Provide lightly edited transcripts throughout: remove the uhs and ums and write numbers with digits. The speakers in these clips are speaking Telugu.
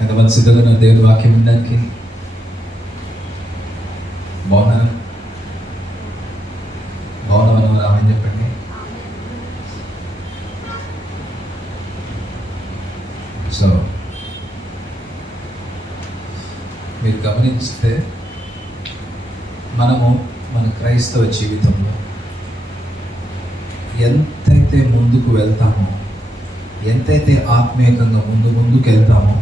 ఎంతమంది సిద్ధంగా ఉన్నారు దేవుని వాక్యం వినడానికి? బాగున్నారా? బాగున్నామని రామని చెప్పండి. సో మీరు గమనిస్తే మనము మన క్రైస్తవ జీవితంలో ఎంతైతే ముందుకు వెళ్తామో, ఎంతైతే ఆత్మీయంగా ముందుకు వెళ్తామో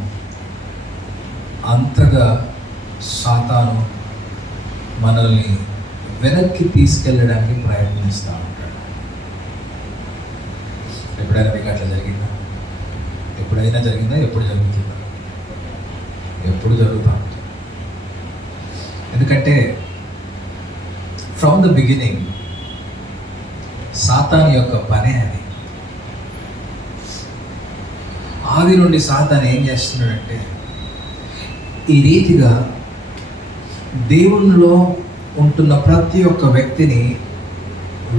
అంతగా సాతాను మనల్ని వెనక్కి తీసుకెళ్ళడానికి ప్రయత్నిస్తూ ఉంటాడు. ఎప్పుడైనా మీకు అట్లా జరిగిందా? ఎప్పుడైనా జరిగిందా? ఎప్పుడు జరుగుతుందా? ఎప్పుడు జరుగుతూ ఉంటుంది. ఎందుకంటే ఫ్రమ్ ద బిగినింగ్ సాతాను యొక్క పనే అది. ఆది నుండి సాతాను ఏం చేస్తున్నాడంటే ఈ రీతిగా దేవునిలో ఉంటున్న ప్రతి ఒక్క వ్యక్తిని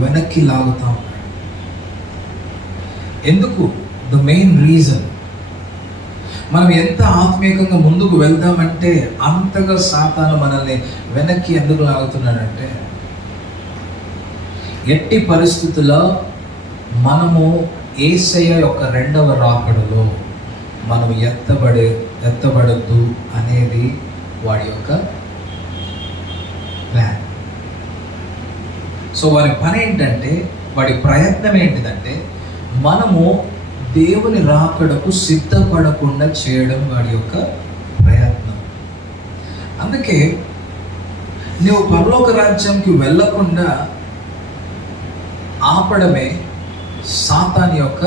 వెనక్కి లాగుతూ ఉన్నాడు. ఎందుకు? ద మెయిన్ రీజన్, మనం ఎంత ఆత్మీయంగా ముందుకు వెళ్దామంటే అంతగా సాతాను మనల్ని వెనక్కి ఎందుకు లాగుతున్నాడంటే, ఎట్టి పరిస్థితుల్లో మనము యేసయ్య యొక్క రెండవ రాకడలో మనం ఎత్తబడద్దు అనేది వాడి యొక్క ప్లాన్. సో వారి పని ఏంటంటే, వాడి ప్రయత్నం ఏంటిదంటే మనము దేవుని రాకడకు సిద్ధపడకుండా చేయడం వాడి యొక్క ప్రయత్నం. అందుకే నువ్వు పరలోక రాజ్యంకి వెళ్ళకుండా ఆపడమే సాతాను యొక్క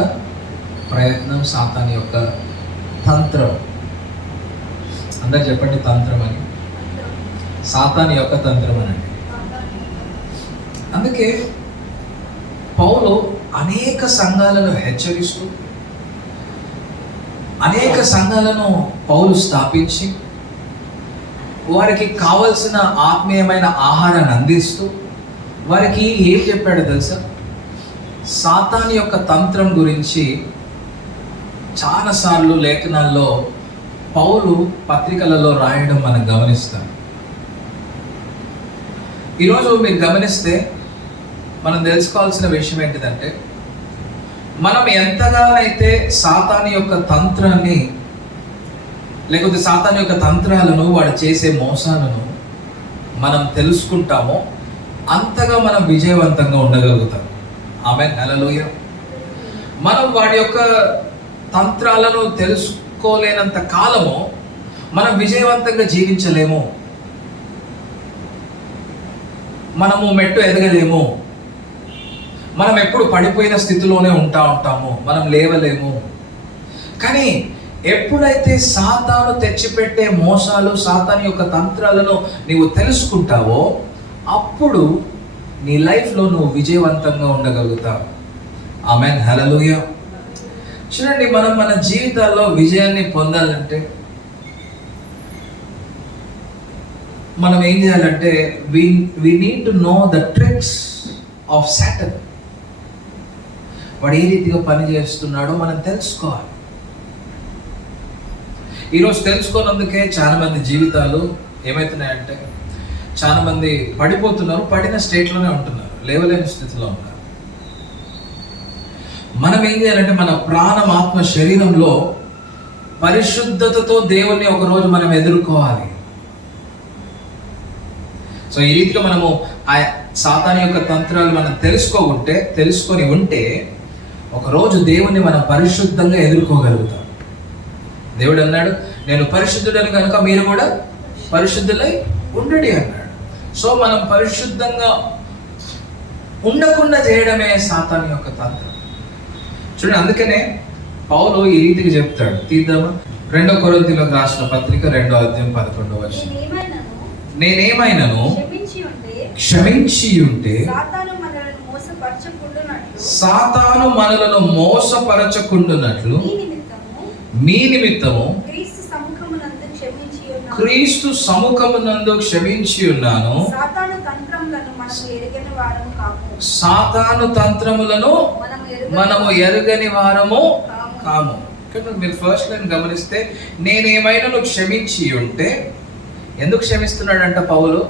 ప్రయత్నం, సాతాను యొక్క తంత్రం. అందరు చెప్పండి, తంత్రం అని. సాతాను యొక్క తంత్రం అనండి. అందుకే పౌలు అనేక సంఘాలను హెచ్చరిస్తూ, అనేక సంఘాలను పౌలు స్థాపించి వారికి కావలసిన ఆత్మీయమైన ఆహారాన్ని అందిస్తూ వారికి ఏం చెప్పాడో తెలుసా? సాతాను యొక్క తంత్రం గురించి చాలాసార్లు లేఖనాల్లో పౌలు పత్రికలలో రాయడం మనం గమనిస్తాం. ఈరోజు మీరు గమనిస్తే మనం తెలుసుకోవాల్సిన విషయం ఏంటిదంటే, మనం ఎంతగానైతే సాతాను యొక్క తంత్రాన్ని, లేకపోతే సాతాను యొక్క తంత్రాలను, వాడు చేసే మోసాలను మనం తెలుసుకుంటామో అంతగా మనం విజయవంతంగా ఉండగలుగుతాం. ఆమేన్, హల్లెలూయా. మనం వాడి యొక్క తంత్రాలను తెలుసుకోలేనంత కాలము మనం విజయవంతంగా జీవించలేము, మనము మెట్టు ఎదగలేము, మనం ఎప్పుడు పడిపోయిన స్థితిలోనే ఉంటాము, మనం లేవలేము. కానీ ఎప్పుడైతే సాతాను తెచ్చిపెట్టే మోసాలు, సాతాను యొక్క తంత్రాలను నీవు తెలుసుకుంటావో అప్పుడు నీ లైఫ్లో నువ్వు విజయవంతంగా ఉండగలుగుతావు. ఆమేన్, హల్లెలూయా. చూడండి, మనం మన జీవితాల్లో విజయాన్ని పొందాలంటే మనం ఏం చేయాలంటే we need to know the tricks of Satan. వాడు ఏ రీతిగా పని చేస్తున్నాడో మనం తెలుసుకోవాలి. ఈరోజు తెలుసుకోనందుకే చాలా మంది జీవితాలు ఏమవుతున్నాయంటే, చాలా మంది పడిపోతున్నారు, పడిన స్టేట్లోనే ఉంటున్నారు, లేవలేని స్థితిలో ఉన్నారు. మనం ఏం చేయాలంటే మన ప్రాణం, ఆత్మ, శరీరంలో పరిశుద్ధతతో దేవుణ్ణి ఒకరోజు మనం ఎదుర్కోవాలి. సో ఈ రీతిగా మనము ఆ సాతాను యొక్క తంత్రాలు మనం తెలుసుకొని ఉంటే ఒకరోజు దేవుణ్ణి మనం పరిశుద్ధంగా ఎదుర్కోగలుగుతాం. దేవుడు అన్నాడు, నేను పరిశుద్ధుడని కనుక మీరు కూడా పరిశుద్ధులై ఉండండి అన్నాడు. సో మనం పరిశుద్ధంగా ఉండకుండా చేయడమే సాతాను యొక్క తంత్రం. చూడండి, అందుకనే పౌలు ఈ రీతికి చెప్తాడు. తీద్దామా? 2 కొరింథీయులకు రాసిన పత్రిక 2వ అధ్యాయం 11వ వచనం. నేనేమైనాను క్షమించి ఉంటే సాతాను మనలను మోసపరచకుండునట్లు మీ నిమిత్తము క్రీస్తు సముఖమునందు క్షమించి ఉన్నాను. సాతాను తంత్రములను మనము ఎరుగని వారము కాము. ఇక్కడ మీరు ఫస్ట్ లైన్ గమనిస్తే, నేనేమైనా నువ్వు క్షమించి ఉంటే, ఎందుకు క్షమిస్తున్నాడంట పౌలు?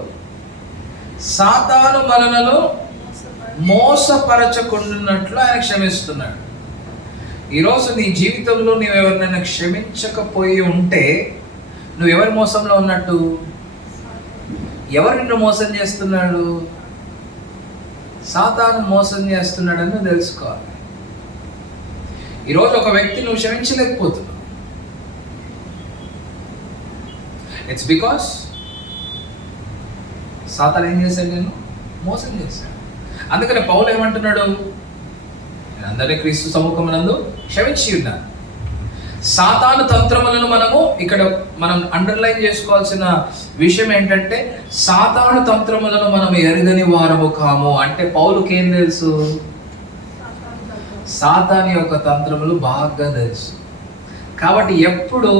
సాతాను మనలను మోసపరచకుండాన్నట్లు ఆయన క్షమిస్తున్నాడు. ఈరోజు నీ జీవితంలో నువ్వు ఎవరినైనా క్షమించకపోయి ఉంటే నువ్వు ఎవరి మోసంలో ఉన్నట్టు? ఎవరు నిన్ను మోసం చేస్తున్నాడు? సాతాను మోసం చేస్తున్నాడని నువ్వు తెలుసుకోవాలి. ఈరోజు ఒక వ్యక్తి నువ్వు క్షమించలేకపోతున్నావు. ఇట్స్ బికాస్ సాతాను ఏం చేశాడు? నేను మోసం చేశాడు. అందుకని పౌలు ఏమంటున్నాడు? నేను అందరినీ క్రీస్తు సముఖమునందు క్షమించి ఉన్నాను. సాతాను తంత్రములను ఇక్కడ మనం అండర్లైన్ చేసుకోవాల్సిన విషయం ఏంటంటే, సాతాను తంత్రములను మనం ఎరుగని వారము కాము. అంటే పౌలుకి ఏం తెలుసు? సాతాను యొక్క తంత్రములు బాగా తెలుసు. కాబట్టి ఎప్పుడు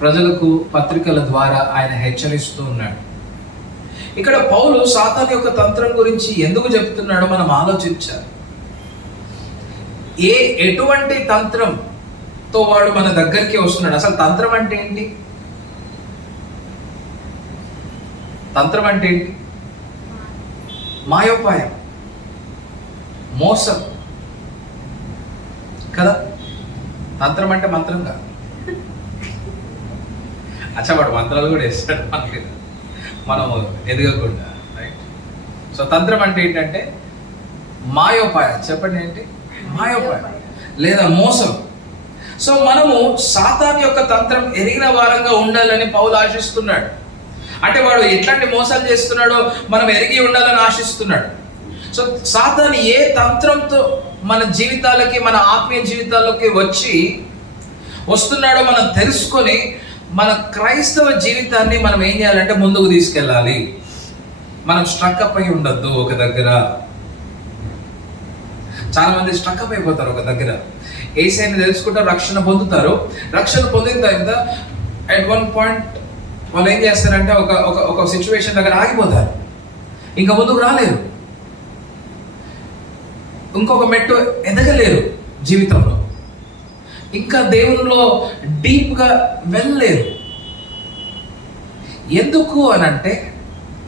ప్రజలకు పత్రికల ద్వారా ఆయన హెచ్చరిస్తూ ఉన్నాడు. ఇక్కడ పౌలు సాతాను యొక్క తంత్రం గురించి ఎందుకు చెప్తున్నాడో మనం ఆలోచించాలి. ఎటువంటి తంత్రంతో వాడు మన దగ్గరికి వస్తున్నాడు? అసలు తంత్రం అంటే ఏంటి? తంత్రం అంటే ఏంటి? మాయోపాయం, మోసం కదా. తంత్రం అంటే మంత్రం కాదు. వాడు మంత్రాలు కూడా వేస్తాడు మనకి, మనం ఎదగకుండా, రైట్? సో తంత్రం అంటే ఏంటంటే మాయోపాయం. చెప్పండి ఏంటి మాయోపాయం లేదా మోసం. సో మనము సాతాను యొక్క తంత్రం ఎరిగిన వారంగా ఉండాలని పౌలు ఆశిస్తున్నాడు. అంటే వాడు ఎట్లాంటి మోసాలు చేస్తున్నాడో మనం ఎరిగి ఉండాలని ఆశిస్తున్నాడు. సో సాతాను ఏ తంత్రంతో మన జీవితాలకి, మన ఆత్మీయ జీవితాల్లోకి వస్తున్నాడో మనం తెలుసుకొని మన క్రైస్తవ జీవితాన్ని మనం ఏం చేయాలంటే ముందుకు తీసుకెళ్ళాలి. మనం స్ట్రక్ అప్ అయి ఉండొద్దు ఒక దగ్గర. చాలా మంది స్ట్రక్ అప్ అయిపోతారు ఒక దగ్గర. యేసయ్యని తెలుసుకుంటారు, రక్షణ పొందుతారు. రక్షణ పొందిన తర్వాత అట్ వన్ పాయింట్ వాళ్ళు ఏం చేస్తారంటే ఒక సిచ్యువేషన్ దగ్గర ఆగిపోతారు, ఇంకా ముందుకు రాలేరు, ఇంకొక మెట్టు ఎదగలేరు జీవితంలో, ఇంకా దేవునిలో డీప్గా వెళ్ళలేరు. ఎందుకు అని అంటే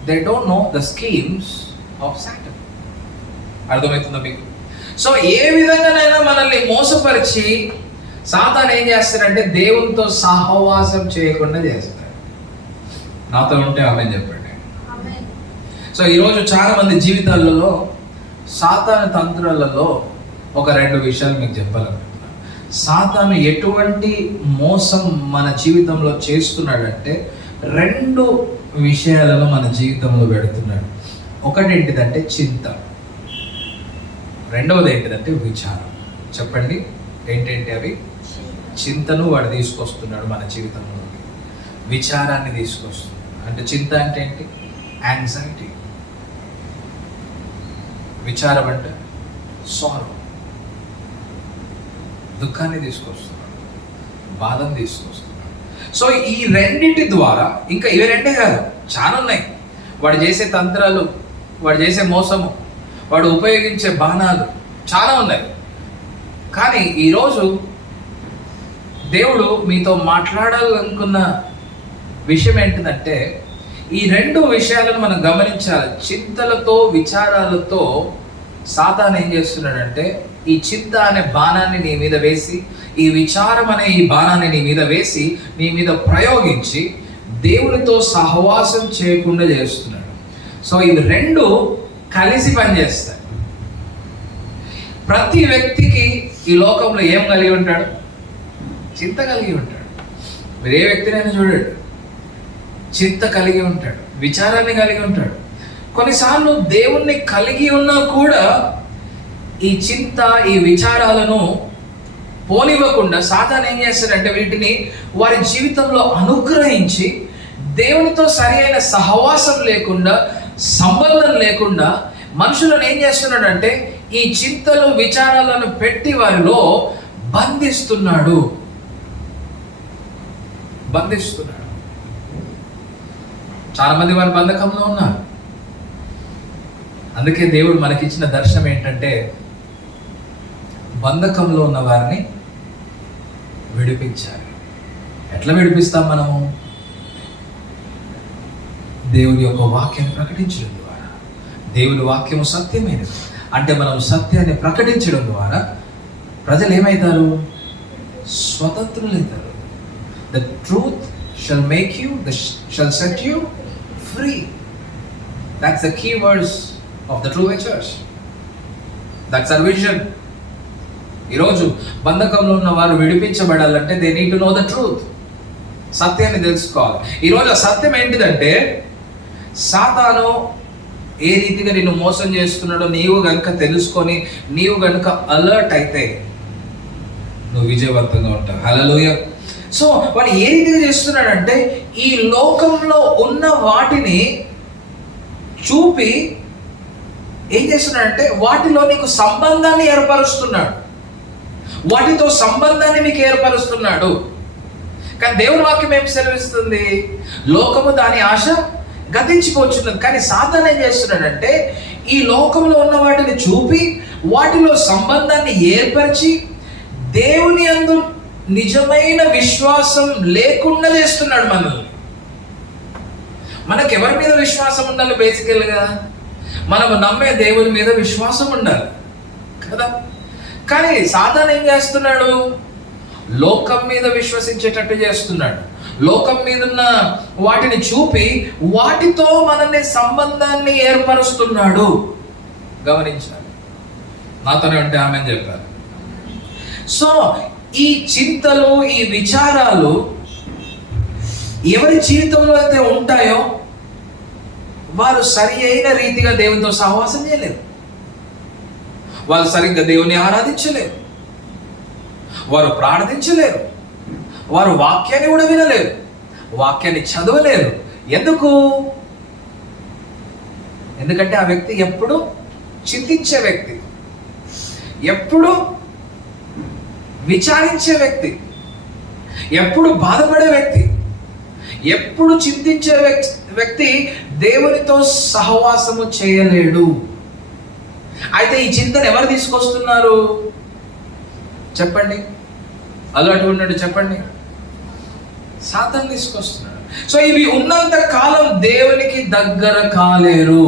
they don't know the schemes of Satan. అర్థమవుతుందా మీకు? సో ఏ విధంగానైనా మనల్ని మోసపరిచి సాతాను ఏం చేస్తాడంటే దేవునితో సహవాసం చేయకుండా చేస్తాడు. నాతో ఉంటే ఆమేన్ చెప్పండి. సో ఈరోజు చాలా మంది జీవితాలలో సాతాను తంత్రాలలో ఒక 2 విషయాలు మీకు చెప్పాలనుకుంటున్నాను. సాతాను ఎటువంటి మోసం మన జీవితంలో చేస్తున్నాడంటే 2 విషయాలను మన జీవితంలో పెడుతున్నాడు. ఒకటి ఏంటిదంటే చింత, రెండవది ఏంటిదంటే విచారం. చెప్పండి ఏంటేంటి అవి? చింతను వాడు తీసుకొస్తున్నాడు మన జీవితంలో, విచారాన్ని తీసుకొస్తున్నాడు. అంటే చింత అంటే ఏంటి? యాంగ్జైటీ. విచారం అంటే సారో, దుఃఖాన్ని తీసుకొస్తున్నాడు, బాధను తీసుకొస్తున్నాడు. సో ఈ రెండింటి ద్వారా, ఇంకా ఇవి 2 కాదు, చాలా ఉన్నాయి. వాడు చేసే తంత్రాలు, వాడు చేసే మోసము, వాడు ఉపయోగించే బాణాలు చాలా ఉన్నాయి. కానీ ఈరోజు దేవుడు మీతో మాట్లాడాలనుకున్న విషయం ఏంటిదంటే ఈ 2 విషయాలను మనం గమనించాలి. చింతలతో, విచారాలతో సాతాను ఏం చేస్తున్నాడంటే ఈ చింత అనే బాణాన్ని నీ మీద వేసి, ఈ విచారం అనే ఈ బాణాన్ని నీ మీద వేసి, నీ మీద ప్రయోగించి దేవునితో సహవాసం చేయకుండా చేస్తున్నాడు. సో ఇవి 2 కలిసి పనిచేస్తాయి. ప్రతి వ్యక్తికి ఈ లోకంలో ఏం కలిగి ఉంటాడు? చింత కలిగి ఉంటాడు. మీరు ఏ వ్యక్తినైనా చూడండి, చింత కలిగి ఉంటాడు, విచారాన్ని కలిగి ఉంటాడు. కొన్నిసార్లు దేవుణ్ణి కలిగి ఉన్నా కూడా ఈ చింత, ఈ విచారాలను పోనివ్వకుండా సాతాను ఏం చేస్తాడంటే వీటిని వారి జీవితంలో అనుగ్రహించి దేవునితో సరి అయిన సహవాసం లేకుండా, సంబంధం లేకుండా మనుషులను ఏం చేస్తున్నాడంటే ఈ చింతలు, విచారాలను పెట్టి వారిలో బంధిస్తున్నాడు. చాలా మంది వారి బంధకంలో ఉన్నారు. అందుకే దేవుడు మనకిచ్చిన దర్శనం ఏంటంటే బంధకంలో ఉన్న వారిని విడిపించాలి. ఎట్లా విడిపిస్తాం మనము? దేవుని యొక్క వాక్యాన్ని ప్రకటించడం ద్వారా. దేవుని వాక్యము సత్యమైనది అంటే మనం సత్యాన్ని ప్రకటించడం ద్వారా ప్రజలు ఏమవుతారు? స్వతంత్రులవుతారు. The truth shall make you, shall set you free. That's the key words of the true church. That's our vision. ఈరోజు బంధకంలో ఉన్న వారు విడిపించబడాలంటే they need to know the truth. సత్యాన్ని తెలుసుకోవాలి. ఈరోజు ఆ సత్యం ఏంటిదంటే, సాతాను ఏ రీతిగా నిన్ను మోసం చేస్తున్నాడో నీవు గనుక తెలుసుకొని నీవు గనుక అలర్ట్ అయితే నువ్వు విజయవంతంగా ఉంటావు. హల్లెలూయా. సో వాడు ఏ రీతిగా చేస్తున్నాడంటే, ఈ లోకంలో ఉన్న వాటిని చూపి ఏం చేస్తున్నాడంటే వాటిలో నీకు సంబంధాన్ని ఏర్పరుస్తున్నాడు, వాటితో సంబంధాన్ని మీకు ఏర్పరుస్తున్నాడు. కానీ దేవుని వాక్యం ఏం సెలవిస్తుంది? లోకము దాని ఆశ గతించిపోతున్నది. కానీ సాతాను ఏం చేస్తున్నాడంటే ఈ లోకంలో ఉన్న వాటిని చూపి వాటిలో సంబంధాన్ని ఏర్పరిచి దేవుని యందు నిజమైన విశ్వాసం లేకుండా చేస్తున్నాడు మనల్ని. మనకు ఎవరి మీద విశ్వాసం ఉండాలి? బేసికల్గా మనము నమ్మే దేవుని మీద విశ్వాసం ఉండాలి కదా. కానీ సాతాను ఏం చేస్తున్నాడు? లోకం మీద విశ్వసించేటట్టు చేస్తున్నాడు. లోకం మీద ఉన్న వాటిని చూపి వాటితో మనల్ని సంబంధాన్ని ఏర్పరుస్తున్నాడు. గమనించాలి. నాతోనే ఉంటే ఆమెను చెప్పారు. సో ఈ చింతలు, ఈ విచారాలు ఎవరి జీవితంలో అయితే ఉంటాయో వారు సరి అయిన రీతిగా దేవునితో సహవాసం చేయలేరు. వాళ్ళు సరిగ్గా దేవుని ఆరాధించలేరు, వారు ప్రార్థించలేరు, వారు వాక్యాన్ని కూడా వినలేరు, వాక్యాన్ని చదవలేరు. ఎందుకంటే ఆ వ్యక్తి ఎప్పుడు చింతించే వ్యక్తి, ఎప్పుడు విచారించే వ్యక్తి, ఎప్పుడు బాధపడే వ్యక్తి, ఎప్పుడు చింతించే వ్యక్తి దేవునితో సహవాసము చేయలేడు. అయితే ఈ చింతన ఎవరు తీసుకొస్తున్నారు చెప్పండి? అలవాటు ఉన్నాడు చెప్పండి. సాతాను తీసుకొస్తున్నాడు. సో ఇవి ఉన్నంత కాలం దేవునికి దగ్గర కాలేరు.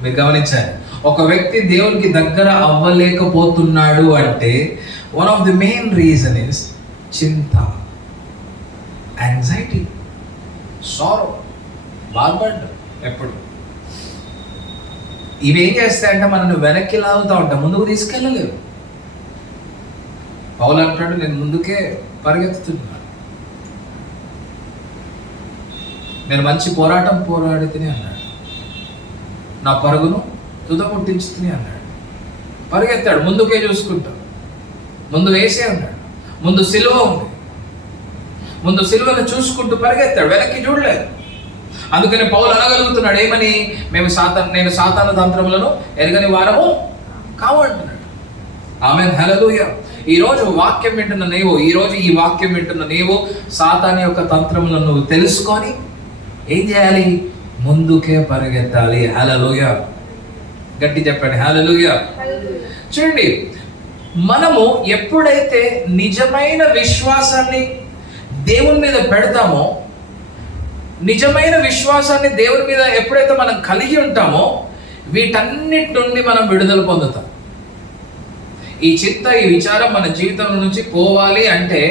మీరు గమనించారు, ఒక వ్యక్తి దేవునికి దగ్గర అవ్వలేకపోతున్నాడు అంటే one of the main reason is చింత, యాంగ్జైటీ, సారో, బాధపడ్డం. ఎప్పుడు ఇవి ఏం చేస్తాయంటే మనల్ని వెనక్కి లాగుతూ ఉంటాం, ముందుకు తీసుకెళ్ళలేవు. పౌలు అంటాడు, నేను ముందుకే పరిగెత్తుతున్నాను, నేను మంచి పోరాటం పోరాడితేనే అన్నాడు, నా పరుగును తుదముట్టించుతూనే అన్నాడు. పరిగెత్తాడు, ముందుకే చూసుకుంటాడు, ముందు వేసే ఉన్నాడు, ముందు సిలువ ఉంది, ముందు సిలువను చూసుకుంటూ పరిగెత్తాడు, వెనక్కి చూడలేదు. అందుకని పౌలు అనగలుగుతున్నాడు ఏమని? నేను సాతాను తంత్రములను ఎరగని వారము కావు అంటున్నాడు. ఆమేన్, హల్లెలూయా. ఈరోజు వాక్యం వింటున్న నీవు, ఈరోజు ఈ వాక్యం వింటున్న నీవు సాతాను యొక్క తంత్రములను నువ్వు తెలుసుకొని ఏం చేయాలి? ముందుకే పరిగెత్తాలి. హల్లెలూయా. గట్టి చెప్పండి, హల్లెలూయా. చూడండి, మనము ఎప్పుడైతే నిజమైన విశ్వాసాన్ని దేవుని మీద పెడతామో, నిజమైన విశ్వాసాన్ని దేవుని మీద ఎప్పుడైతే మనం కలిగి ఉంటామో వీటన్నిటి నుండి మనం విడుదల పొందుతాం. ఈ చింత, ఈ విచారం మన జీవితం నుంచి పోవాలి అంటే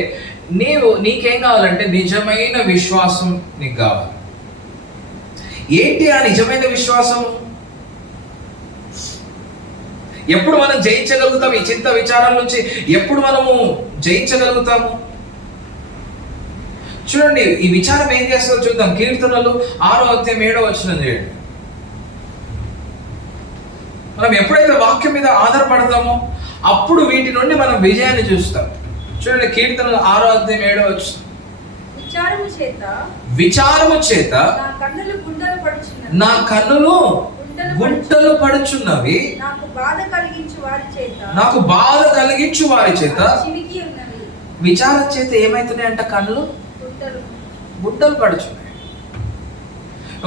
నీకేం కావాలంటే నిజమైన విశ్వాసం నీకు కావాలి. ఏంటి ఆ నిజమైన విశ్వాసం? ఎప్పుడు మనం జయించగలుగుతాం ఈ చింత విచారాల నుంచి? ఎప్పుడు మనము జయించగలుగుతాము? చూడండి, ఈ విచారం ఏం చేస్తుందో చూద్దాం. కీర్తనలు 6:7 చేయండి. మనం ఎప్పుడైతే వాక్యం మీద ఆధారపడతామో అప్పుడు వీటి నుండి మనం విజయాన్ని చూస్తాం. చూడండి, కీర్తనలు 6:7 విచారము చేత నా కన్నులు గుంటలు పడుచున్నవి, నాకు బాధ కలిగించు వారి చేత. విచారం చేత ఏమైతున్నాయి అంట? కన్నులు గుంటలు పడుచున్నాయి.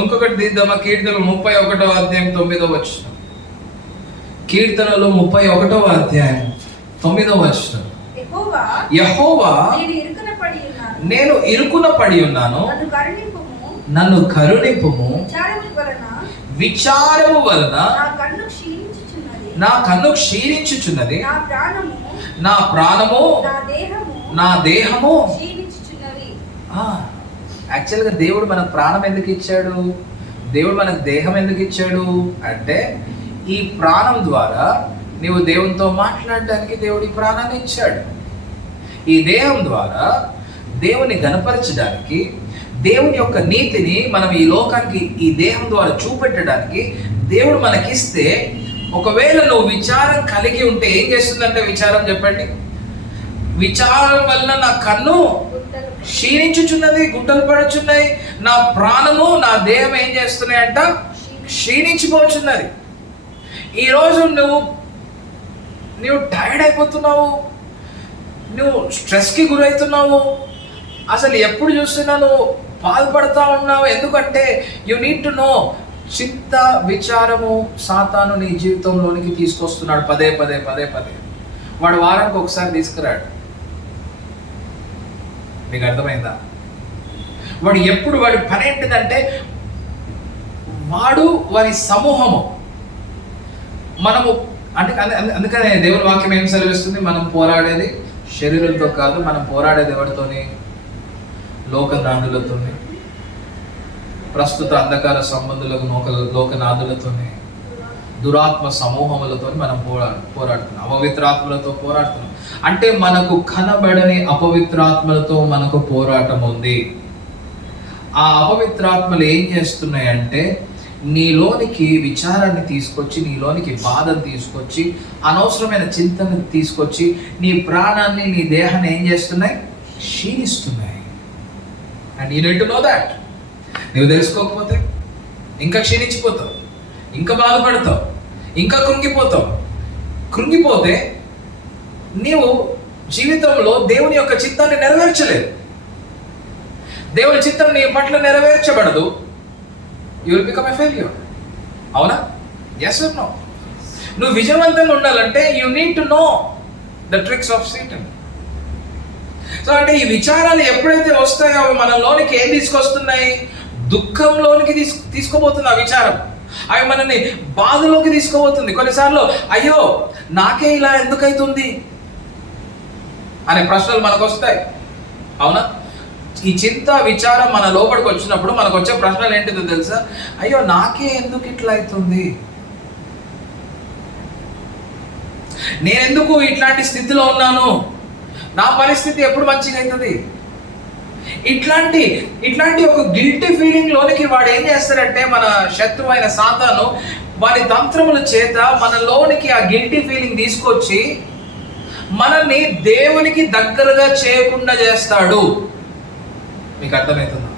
ఇంకొకటి తీద్దామా? కీర్తనలు 31:9. కీర్తనలు 31:9. యెహోవా నేను ఇరుకున పడి ఉన్నాను, నన్ను కరుణింపుము. విచారము వలన నా కన్ను క్షీణించుచున్నది, నా ప్రాణము నా దేహము. యాక్చువల్గా దేవుడు మనకు ప్రాణం ఎందుకు ఇచ్చాడు? దేవుడు మనకు దేహం ఎందుకు ఇచ్చాడు అంటే, ఈ ప్రాణం ద్వారా నీవు దేవునితో మాట్లాడడానికి దేవుడి ప్రాణాన్ని ఇచ్చాడు. ఈ దేహం ద్వారా దేవుని గణపరచడానికి, దేవుని యొక్క నీతిని మనం ఈ లోకానికి ఈ దేహం ద్వారా చూపెట్టడానికి దేవుడు మనకిస్తే, ఒకవేళ నువ్వు విచారం కలిగి ఉంటే ఏం చేస్తుందంటే, విచారం చెప్పండి, విచారం వలన నా కన్ను క్షీణించుచున్నది, గుడ్డలు పడుచున్నాయి, నా ప్రాణము నా దేహం ఏం చేస్తున్నాయంట, క్షీణించిపోచున్నది. ఈరోజు నువ్వు టైర్డ్ అయిపోతున్నావు, నువ్వు స్ట్రెస్కి గురవుతున్నావు, అసలు ఎప్పుడు చూస్తున్నా నువ్వు బాధపడతా ఉన్నావు. ఎందుకంటే యు నీడ్ టు నో, చింత విచారము సాతాను నీ జీవితంలోనికి తీసుకొస్తున్నాడు పదే పదే పదే పదే. వాడు వారానికి ఒకసారి తీసుకురాడు. మీకు అర్థమైందా? వాడి పని ఏంటిదంటే, వారి సమూహము మనము అంటే అందుకనే దేవుని వాక్యం ఏం సెలవిస్తుంది, మనం పోరాడేది శరీరంతో కాదు, మనం పోరాడేది ఎవరితోని? లోకనాథులతోని, ప్రస్తుత అంధకార సంబంధులకు లోకనాథులతోని, దురాత్మ సమూహములతో మనం పోరాడుతున్నాం, అపవిత్రాత్మలతో పోరాడుతున్నాం. అంటే మనకు కనబడని అపవిత్రాత్మలతో మనకు పోరాటం ఉంది. ఆ అపవిత్రాత్మలు ఏం చేస్తున్నాయంటే, నీలోనికి విచారాన్ని తీసుకొచ్చి, నీలోనికి బాధను తీసుకొచ్చి, అనవసరమైన చింతను తీసుకొచ్చి, నీ ప్రాణాన్ని నీ దేహాన్ని ఏం చేస్తున్నాయి? క్షీణిస్తున్నాయి. And you need to know that. నువ్వు తెలుసుకోకపోతే ఇంకా క్షీణించిపోతావు, ఇంకా బాధపడతావు, ఇంకా కృంగిపోతే నీవు జీవితంలో దేవుని యొక్క చిత్తాన్ని నెరవేర్చలేదు. దేవుని చిత్తం నీ పట్ల నెరవేర్చబడదు. You will become a failure. అవునా? Yes or no? నువ్వు విజయవంతంగా ఉండాలంటే you need to know the tricks of Satan. So అంటే ఈ విచారాలు ఎప్పుడైతే వస్తాయో మనలోనికి ఏం తీసుకొస్తున్నాయి? దుఃఖంలోనికి తీసుకోబోతుంది ఆ విచారం. అవి మనల్ని బాధలోకి తీసుకోబోతుంది. కొన్నిసార్లు అయ్యో నాకే ఇలా ఎందుకైతుంది అనే ప్రశ్నలు మనకు వస్తాయి. అవునా? ఈ చింత విచారం మన లోపలికి వచ్చినప్పుడు మనకు వచ్చే ప్రశ్నలు ఏంటిదో తెలుసా? అయ్యో నాకే ఎందుకు ఇట్లా అవుతుంది, నేనెందుకు ఇట్లాంటి స్థితిలో ఉన్నాను, నా పరిస్థితి ఎప్పుడు మంచిగా అవుతుంది? ఇట్లాంటి ఒక గిల్టీ ఫీలింగ్ లోనికి వాడు ఏం చేస్తాడంటే, మన శత్రువు అయిన సాతాను వారి తంత్రముల చేత మనలోనికి ఆ గిల్టీ ఫీలింగ్ తీసుకొచ్చి మనల్ని దేవునికి దగ్గరగా చేయకుండా చేస్తాడు. మీకు అర్థమవుతుందా?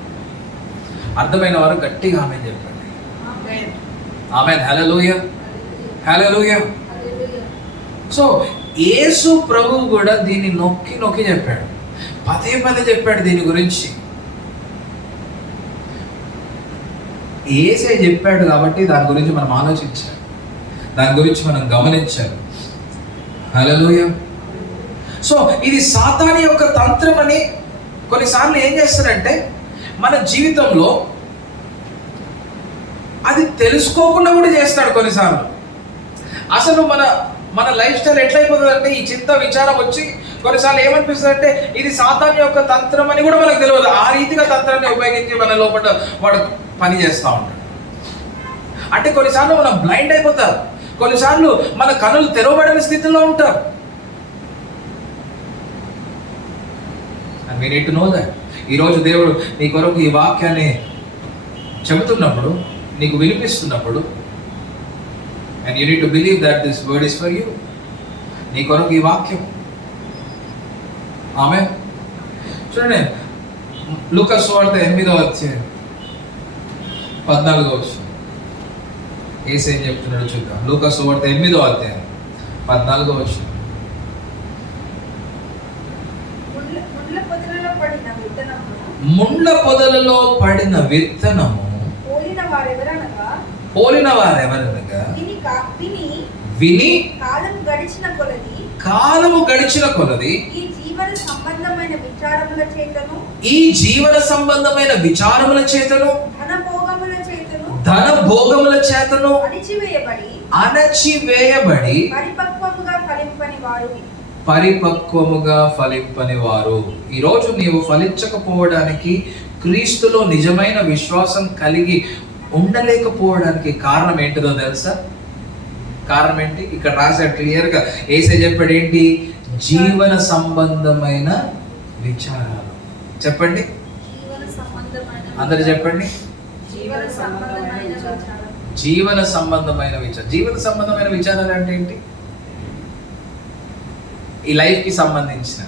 అర్థమైన వారు గట్టిగా ఆమేన్ చెప్పండి. ఆమేన్. హల్లెలూయా, హల్లెలూయా. సో యేసు ప్రభువు కూడా దీన్ని నొక్కి చెప్పాడు, పదే పదే చెప్పాడు దీని గురించి. యేసే చెప్పాడు కాబట్టి దాని గురించి మనం ఆలోచించాలి, దాని గురించి మనం గమనించాలి. హల్లెలూయా. సో ఇది సాతాను యొక్క తంత్రం అని కొన్నిసార్లు ఏం చేస్తారంటే, మన జీవితంలో అది తెలుసుకోకుండా కూడా చేస్తాడు కొన్నిసార్లు. అసలు మన లైఫ్ స్టైల్ ఎట్లయిపోతుందంటే, ఈ చింత విచారం వచ్చి కొన్నిసార్లు ఏమనిపిస్తుంది అంటే ఇది సాతాను యొక్క తంత్రం అని కూడా మనకు తెలియదు. ఆ రీతిగా తంత్రాన్ని ఉపయోగించి మన లోపల వాడు పని చేస్తూ ఉంటాడు. అంటే కొన్నిసార్లు మనం బ్లైండ్ అయిపోతాం, కొన్నిసార్లు మన కనులు తెరవబడిన స్థితిలో ఉంటాం. We need to know that. ఈరోజు దేవుడు నీ కొరకు ఈ వాక్యాన్ని చెబుతున్నప్పుడు, నీకు వినిపిస్తున్నప్పుడు, and you need to believe that this word is for you. నీ కొరకు ఈ వాక్యం. ఆమేన్. చూడండి, లూకా సువార్త 8వ అధ్యాయం 14వ వచనం. యేసు ఏం చెప్తున్నాడో చూద్దాం. లూకా సువార్త 8వ అధ్యాయం 14వ వచనం. ముండ్ల పొదలలో పడిన విత్తనము పోలిన వారెవరనగా విని కాలము గడిచిన కొలది జీవన సంబంధమైన విచారముల చేతను ఈ జీవన సంబంధమైన విచారముల చేతను ధన భోగముల చేతను అణచివేయబడి పరిపక్వముగా ఫలింపని వారు. ఈరోజు నీవు ఫలించకపోవడానికి, క్రీస్తులో నిజమైన విశ్వాసం కలిగి ఉండలేకపోవడానికి కారణం ఏంటిదో తెలుసా? కారణం ఏంటి? ఇక్కడ రాశాడు క్లియర్గా. యేసే చెప్పాడు ఏంటి? జీవన సంబంధమైన విచారాలు. చెప్పండి, అందరు చెప్పండి. జీవన సంబంధమైన విచారం. జీవన సంబంధమైన విచారాలు అంటే ఏంటి? ఈ లైఫ్కి సంబంధించిన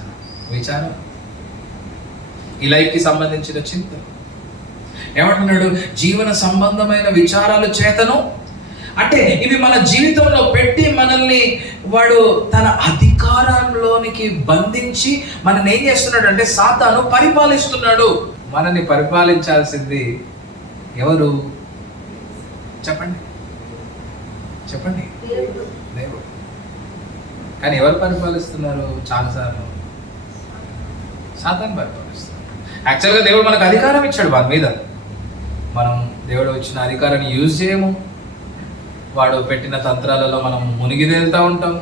విచారం, ఈ లైఫ్కి సంబంధించిన చింత. ఏమంటున్నాడు? జీవన సంబంధమైన విచారాలు చేతను. అంటే ఇవి మన జీవితంలో పెట్టి మనల్ని వాడు తన అధికారంలోనికి బంధించి మనల్ని ఏం చేస్తున్నాడు అంటే సాతాను పరిపాలిస్తున్నాడు. మనల్ని పరిపాలించాల్సింది ఎవరు? చెప్పండి, చెప్పండి. దేవుడు. కానీ ఎవరు పరిపాలిస్తున్నారు? చాలాసార్లు సాతాను పరిపాలిస్తున్నారు. యాక్చువల్గా దేవుడు మనకు అధికారం ఇచ్చాడు వారి మీద. మనం దేవుడు ఇచ్చిన అధికారాన్ని యూజ్ చేయము. వాడు పెట్టిన తంత్రాలలో మనం మునిగి తేలుతూ ఉంటాము.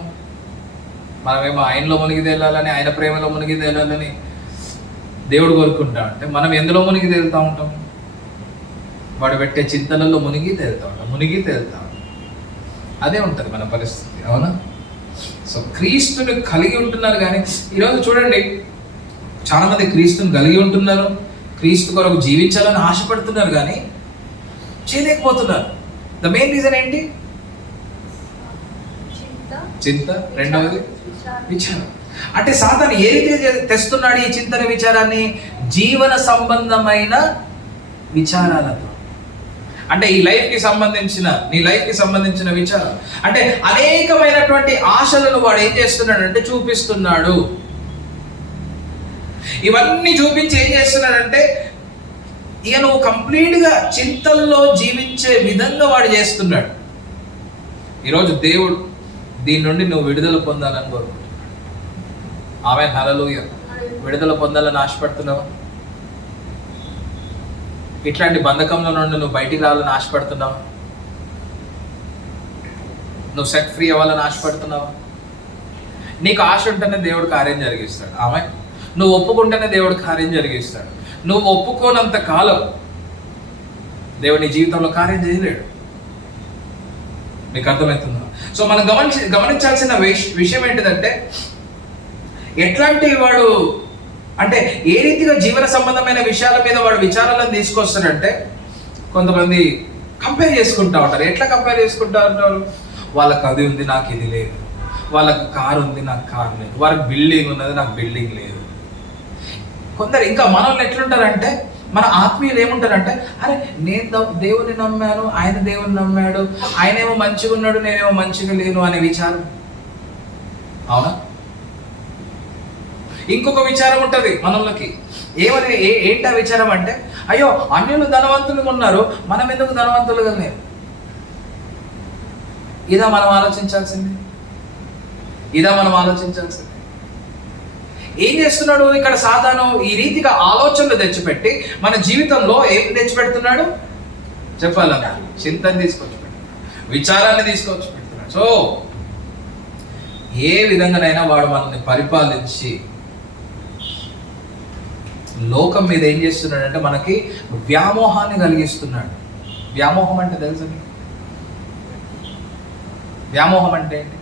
మనమేమో ఆయనలో మునిగి తేలాలని, ఆయన ప్రేమలో మునిగి తేలాలని దేవుడు కోరుకుంటా అంటే మనం ఎందులో మునిగి తేలుతూ ఉంటాం? వాడు పెట్టే చింతలలో మునిగి తేలుతూ ఉంటాం. అదే ఉంటుంది మన పరిస్థితి, అవునా? సో క్రీస్తుని కలిగి ఉంటున్నారు. కానీ ఈరోజు చూడండి, చాలామంది క్రీస్తుని కలిగి ఉంటున్నారు, క్రీస్తు కొరకు జీవించాలని ఆశపడుతున్నారు, కానీ చేయలేకపోతున్నారు. ద మెయిన్ రీజన్ ఏంటి? చింత. రెండవది విచారం. అంటే సాతాను ఏ రీతిగా తెస్తున్నాడు ఈ చింతన విచారాన్ని? జీవన సంబంధమైన విచారాలతో. అంటే ఈ లైఫ్కి సంబంధించిన, నీ లైఫ్కి సంబంధించిన విచారం. అంటే అనేకమైనటువంటి ఆశలను వాడు ఏం చేస్తున్నాడు అంటే చూపిస్తున్నాడు. ఇవన్నీ చూపించి ఏం చేస్తున్నాడంటే ఇక నువ్వు కంప్లీట్గా చింతల్లో జీవించే విధంగా వాడు చేస్తున్నాడు. ఈరోజు దేవుడు దీని నుండి నువ్వు విడుదల పొందాలని కోరుకుంటున్నాడు. ఆమేన్, హల్లెలూయా. విడుదల పొందాలని ఆశపడుతున్నావా? ఇట్లాంటి బంధకంలో నుండి నువ్వు బయటికి రావాలని ఆశపడుతున్నావా? నువ్వు సెట్ ఫ్రీ అవ్వాలని ఆశపడుతున్నావా? నీకు ఆశ ఉంటేనే దేవుడు కార్యం జరిగిస్తాడు. ఆమేన్. నువ్వు ఒప్పుకుంటేనే దేవుడు కార్యం జరిగిస్తాడు. నువ్వు ఒప్పుకోనంత కాలం దేవుడు నీ జీవితంలో కార్యం చేయలేడు. మీకు అర్థమవుతుందా? సో మనం గమనించాల్సిన విషయం ఏంటిదంటే, ఎట్లాంటి వాడు అంటే ఏ రీతిగా జీవన సంబంధమైన విషయాల మీద వాడు విచారాలను తీసుకొస్తాడంటే, కొంతమంది కంపేర్ చేసుకుంటా ఉంటారు. ఎట్లా కంపేర్ చేసుకుంటా ఉంటారు? వాళ్ళకి అది ఉంది, నాకు ఇది లేదు. వాళ్ళకి కారు ఉంది, నాకు కారు లేదు. వాళ్ళకి బిల్డింగ్ ఉన్నది, నాకు బిల్డింగ్ లేదు. కొందరు ఇంకా మనల్ని ఎట్లుంటారంటే, మన ఆత్మీయులు ఏముంటారంటే, అరే నేను దేవుని నమ్మాను, ఆయన దేవుని నమ్మాడు, ఆయనేమో మంచిగా ఉన్నాడు, నేనేమో మంచిగా లేను అనే విచారం. అవునా? ఇంకొక విచారం ఉంటుంది మనలోకి. ఏంటి ఆ విచారం అంటే, అయ్యో అన్యులు ధనవంతులుగా ఉన్నారు, మనం ఎందుకు ధనవంతులుగా లేరు? ఇదా మనం ఆలోచించాల్సింది. ఏం చేస్తున్నాడు ఇక్కడ సాతాను? ఈ రీతిగా ఆలోచనలు తెచ్చిపెట్టి మన జీవితంలో ఏం తెచ్చిపెడుతున్నాడు చెప్పాలన్నా? చింతని తీసుకొచ్చి పెడుతున్నాడు, విచారాన్ని తీసుకొచ్చి పెడుతున్నాడు. సో ఏ విధంగానైనా వాడు మనల్ని పరిపాలించి లోకం మీద ఏం చేస్తున్నాడు అంటే మనకి వ్యామోహాన్ని కలిగిస్తున్నాడు. వ్యామోహం అంటే తెలుసా? వ్యామోహం అంటే ఏంటి?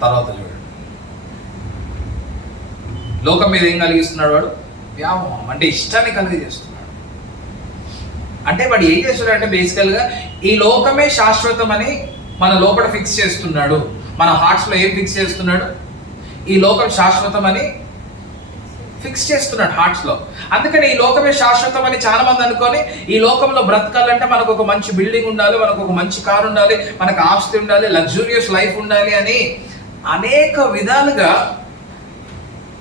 తర్వాత చూడండి, లోకం మీద ఏం కలిగిస్తున్నాడు వాడు? వ్యామోహం అంటే ఇష్టాన్ని కలిగజేస్తున్నాడు. అంటే వాడు ఏం చేస్తున్నాడు అంటే బేసికల్గా ఈ లోకమే శాశ్వతమని మన లోపల ఫిక్స్ చేస్తున్నాడు. మన హార్ట్స్లో ఏం ఫిక్స్ చేస్తున్నాడు? ఈ లోకం శాశ్వతమని ఫిక్స్ చేస్తున్నాడు హార్ట్స్లో. అందుకని ఈ లోకమే శాశ్వతం అని చాలా మంది అనుకొని ఈ లోకంలో బ్రతకాలంటే మనకు ఒక మంచి బిల్డింగ్ ఉండాలి, మనకు ఒక మంచి కారు ఉండాలి, మనకు ఆస్తి ఉండాలి, లగ్జూరియస్ లైఫ్ ఉండాలి అని అనేక విధాలుగా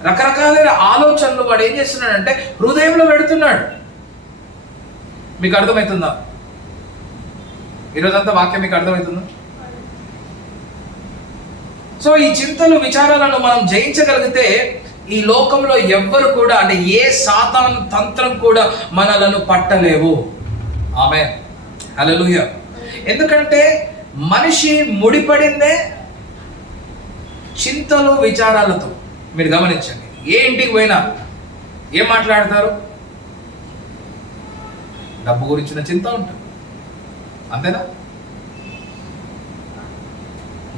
రకరకాలైన ఆలోచనలు వాడు ఏం చేస్తున్నాడంటే హృదయంలో పెడుతున్నాడు. మీకు అర్థమవుతుందా? ఈరోజంతా వాక్యం మీకు అర్థమవుతుందా? సో ఈ చింతలు విచారాలను మనం జయించగలిగితే ఈ లోకంలో ఎవ్వరు కూడా, అంటే ఏ సాతాను తంత్రం కూడా మనలను పట్టలేవు. ఆమేన్, హల్లెలూయా. ఎందుకంటే మనిషి ముడిపడిందే చింతలు విచారాలతో. మీరు గమనించండి, ఏ ఇంటికి పోయినా ఏం మాట్లాడతారు? డబ్బు గురించిన చింత ఉంటుంది, అంతేనా?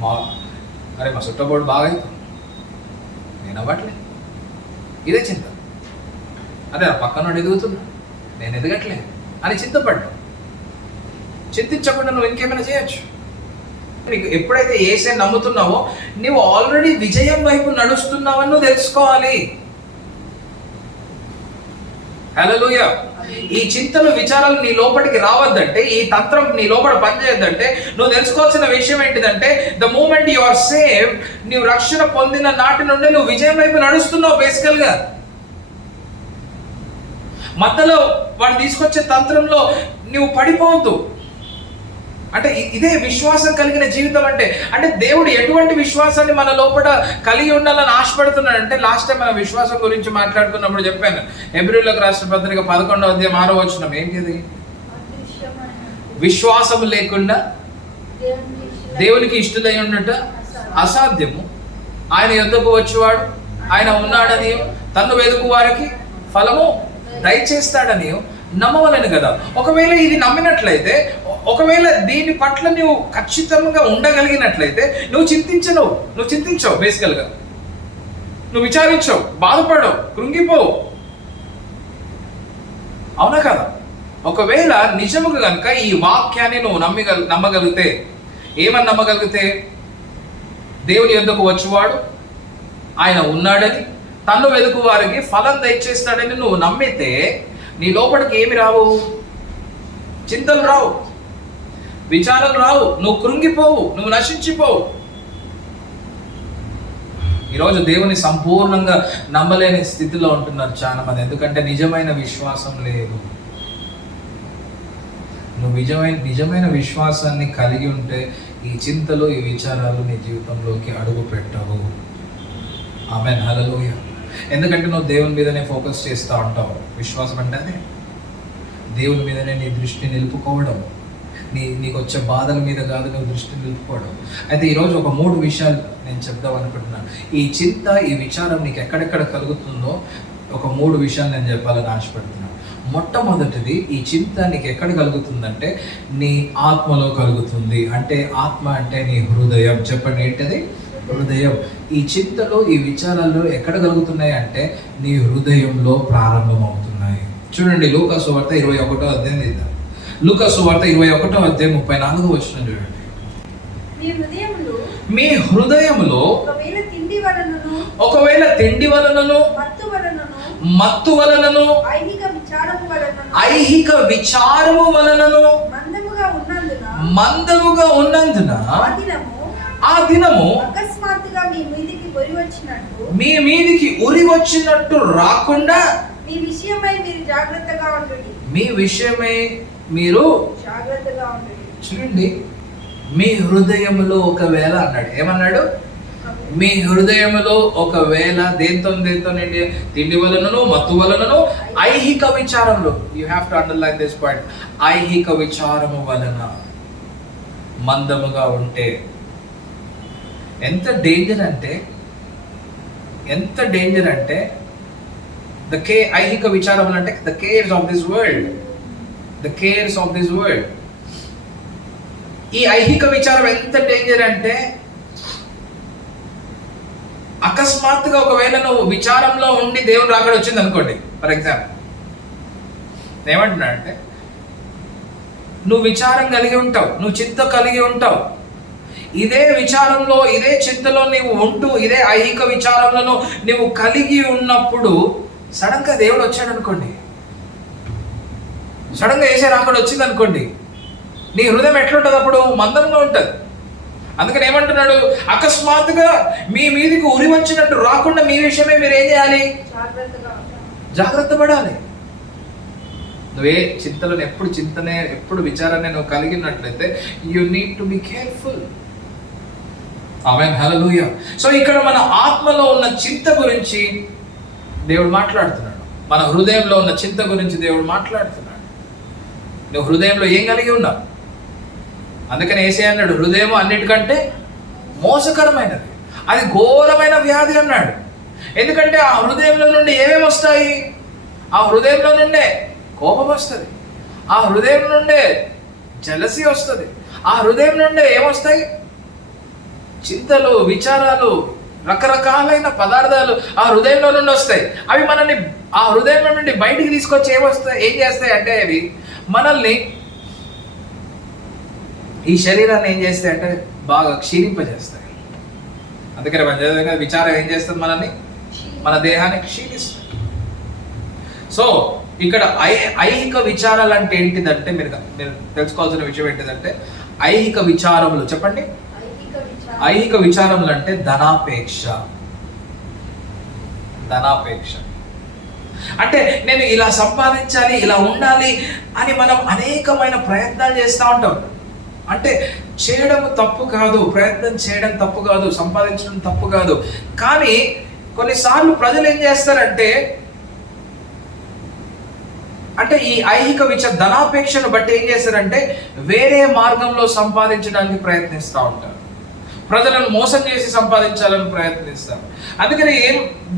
మా చుట్టబోడు బాగా అవుతుంది, నేను అవ్వట్లే, ఇదే చింత. అదే పక్కన ఎదుగుతున్నా, నేను ఎదగట్లేదు అని చింతపడ్డా. చింతించకుండా నువ్వు ఇంకేమైనా చేయొచ్చు. నీకు ఎప్పుడైతే యేసే నమ్ముతున్నావో నువ్వు ఆల్రెడీ విజయం వైపు నడుస్తున్నావని నువ్వు తెలుసుకోవాలి. హల్లెలూయా. ఈ చింతలు విచారాలు నీ లోపలికి రావద్దంటే, ఈ తంత్రం నీ లోపల పనిచేయద్దంటే, నువ్వు తెలుసుకోవాల్సిన విషయం ఏంటిదంటే, the moment you are save, నీవు రక్షణ పొందిన నాటి నుండి నువ్వు విజయం వైపు నడుస్తున్నావు. బేసికల్ గా మధ్యలో వాడు తీసుకొచ్చే తంత్రంలో నువ్వు పడిపోవద్దు. అంటే ఇదే విశ్వాసం కలిగిన జీవితం అంటే. అంటే దేవుడు ఎటువంటి విశ్వాసాన్ని మన లోపల కలిగి ఉండాలని ఆశపడుతున్నాడు అంటే, లాస్ట్ టైం మన విశ్వాసం గురించి మాట్లాడుకున్నప్పుడు చెప్పాను, హెబ్రీయులకు రాసిన పత్రిక 11వ అధ్యాయం 6వ వచనం ఏంటిది? విశ్వాసం లేకుండా దేవునికి ఇష్టదై ఉన్నట్టు అసాధ్యము. ఆయన యొద్దకు వచ్చేవాడు ఆయన ఉన్నాడని, తన్ను వెదుకు వారికి ఫలము దయచేస్తాడని నమ్మవలను కదా. ఒకవేళ ఇది నమ్మినట్లయితే, ఒకవేళ దీని పట్ల నువ్వు ఖచ్చితంగా ఉండగలిగినట్లయితే నువ్వు చింతించవు. బేసికల్గా నువ్వు విచారించవు, బాధపడవు, కృంగిపోవు. అవునా కదా? ఒకవేళ నిజముగా కనుక ఈ వాక్యాన్ని నువ్వు నమ్మగలిగితే, ఏమని నమ్మగలిగితే, దేవుని యొద్దకు వచ్చేవాడు ఆయన ఉన్నాడని, తన్ను వెదుకు వారికి ఫలం దయచేస్తాడని నువ్వు నమ్మితే నీ లోపలికి ఏమి రావు? చింతలు రావు, విచారాలు రావు, నువ్వు కృంగిపోవు, నువ్వు నశించిపోవు. ఈరోజు దేవుని సంపూర్ణంగా నమ్మలేని స్థితిలో ఉంటున్నారు చాలా మంది. ఎందుకంటే నిజమైన విశ్వాసం లేదు. నువ్వు నిజమైన విశ్వాసాన్ని కలిగి ఉంటే ఈ చింతలు, ఈ విచారాలు నీ జీవితంలోకి అడుగు పెట్టవు. ఆమేన్, హల్లెలూయా. ఎందుకంటే నువ్వు దేవుని మీదనే ఫోకస్ చేస్తూ ఉంటావు. విశ్వాసం అంటే అదే, దేవుని మీదనే నీ దృష్టి నిలుపుకోవడం. నీకు వచ్చే బాధల మీద కాదు నువ్వు దృష్టి నిలుపుకోవడం. అయితే ఈరోజు ఒక 3 విషయాలు నేను చెప్దాం అనుకుంటున్నాను. ఈ చింత, ఈ విచారం నీకు ఎక్కడెక్కడ కలుగుతుందో ఒక 3 విషయాలు నేను చెప్పాలని ఆశపడుతున్నాను. మొట్టమొదటిది, ఈ చింత నీకు ఎక్కడ కలుగుతుందంటే నీ ఆత్మలో కలుగుతుంది. అంటే ఆత్మ అంటే నీ హృదయం. చెప్పండి, ఏంటది? హృదయం. ఈ చింతలు, ఈ విచారాలు ఎక్కడ కలుగుతున్నాయి అంటే నీ హృదయంలో ప్రారంభమవుతున్నాయి. చూడండి, లూకా సువార్త 21వ అధ్యాయం తీద్దాం. లూకా సువార్త 21వ అధ్యాయం 34వ వచనం చూడండి. మీ హృదయములో ఒకవేళ తిండి వలనను మత్తు వలనను ఐహిక విచారము వలనను మందముగా ఉన్నందున ఆ దినము అకస్మాత్తుగా మీ మీదికి ఉరి వచ్చినట్టు రాకుండా మీ విషయమై మీరు జాగ్రత్తగా ఉండండి. మీ విషయమై మీరు జాగ్రత్తగా ఉండండి. చూడండి, మీ హృదయములో ఒకవేళ అన్నాడు. ఏమన్నాడు? మీ హృదయములో ఒకవేళ దేంతో నిండి, తిండి వలనను మత్తు వలనను ఐహిక విచారంలో, you have to underline this point, ఐహిక విచారము వలన మందముగా ఉంటే ఎంత డేంజర్ అంటే ఐహిక విచారం అంటే the cares of this world. ఈ ఐహిక విచారం ఎంత డేంజర్ అంటే, అకస్మాత్తుగా ఒకవేళ నువ్వు విచారంలో ఉండి దేవుడు రాకడ వచ్చింది అనుకోండి, ఫర్ ఎగ్జాంపుల్ ఏమంటున్నాడంటే, నువ్వు విచారం కలిగి ఉంటావు, నువ్వు చింత కలిగి ఉంటావు. ఇదే విచారంలో, ఇదే చింతలో నీవు ఉంటూ, ఇదే ఐహిక విచారంలో నువ్వు కలిగి ఉన్నప్పుడు సడన్ గా దేవుడు వచ్చాడు అనుకోండి, సడన్ గా ఏసే రాకడ వచ్చింది అనుకోండి, నీ హృదయం ఎట్లుంటుంది? అప్పుడు మందంగా ఉంటుంది. అందుకని ఏమంటున్నాడు? అకస్మాత్తుగా మీ మీదికి ఉరి వచ్చినట్టు రాకుండా మీ విషయమే మీరు ఏం చేయాలి? జాగ్రత్త పడాలి. నువ్వే చింతలను ఎప్పుడు విచారాన్ని నువ్వు కలిగినట్లయితే you need to be careful. ఆమేన్, హల్లెలూయా. సో ఇక్కడ మన ఆత్మలో ఉన్న చింత గురించి దేవుడు మాట్లాడుతున్నాడు. మన హృదయంలో ఉన్న చింత గురించి దేవుడు మాట్లాడుతున్నాడు. నువ్వు హృదయంలో ఏం కలిగి ఉన్నావు? అందుకని యేసయ్య అన్నాడు, హృదయం అన్నిటికంటే మోసకరమైనది, అది ఘోరమైన వ్యాధి అన్నాడు. ఎందుకంటే ఆ హృదయంలో నుండి ఏమేమి వస్తాయి? ఆ హృదయంలో నుండే కోపం వస్తుంది, ఆ హృదయం నుండే జలసి వస్తుంది, ఆ హృదయం నుండే ఏమొస్తాయి? చింతలు, విచారాలు, రకరకాలైన పదార్థాలు ఆ హృదయంలో నుండి వస్తాయి. అవి మనల్ని ఆ హృదయంలో నుండి బయటికి తీసుకొచ్చి ఏం చేస్తాయి అంటే అవి మనల్ని, ఈ శరీరాన్ని ఏం చేస్తాయి అంటే బాగా క్షీణింపజేస్తాయి. అందుకని మన విచారం ఏం చేస్తుంది? మనల్ని, మన దేహాన్ని క్షీణిస్తుంది. సో ఇక్కడ ఐహిక విచారాలు అంటే ఏంటిదంటే మీరు తెలుసుకోవాల్సిన విషయం ఏంటిదంటే ఐహిక విచారములు. చెప్పండి. ఐహిక విచారములు అంటే ధనాపేక్ష. ధనాపేక్ష అంటే నేను ఇలా సంపాదించాలి, ఇలా ఉండాలి అని మనం అనేకమైన ప్రయత్నాలు చేస్తూ ఉంటాం. అంటే చేయడం తప్పు కాదు, ప్రయత్నం చేయడం తప్పు కాదు, సంపాదించడం తప్పు కాదు. కానీ కొన్నిసార్లు ప్రజలు ఏం చేస్తారంటే ఈ ఐహిక ధనాపేక్షను బట్టి ఏం చేస్తారంటే వేరే మార్గంలో సంపాదించడానికి ప్రయత్నిస్తూ ఉంటారు. ప్రజలను మోసం చేసి సంపాదించాలని ప్రయత్నిస్తారు. అందుకని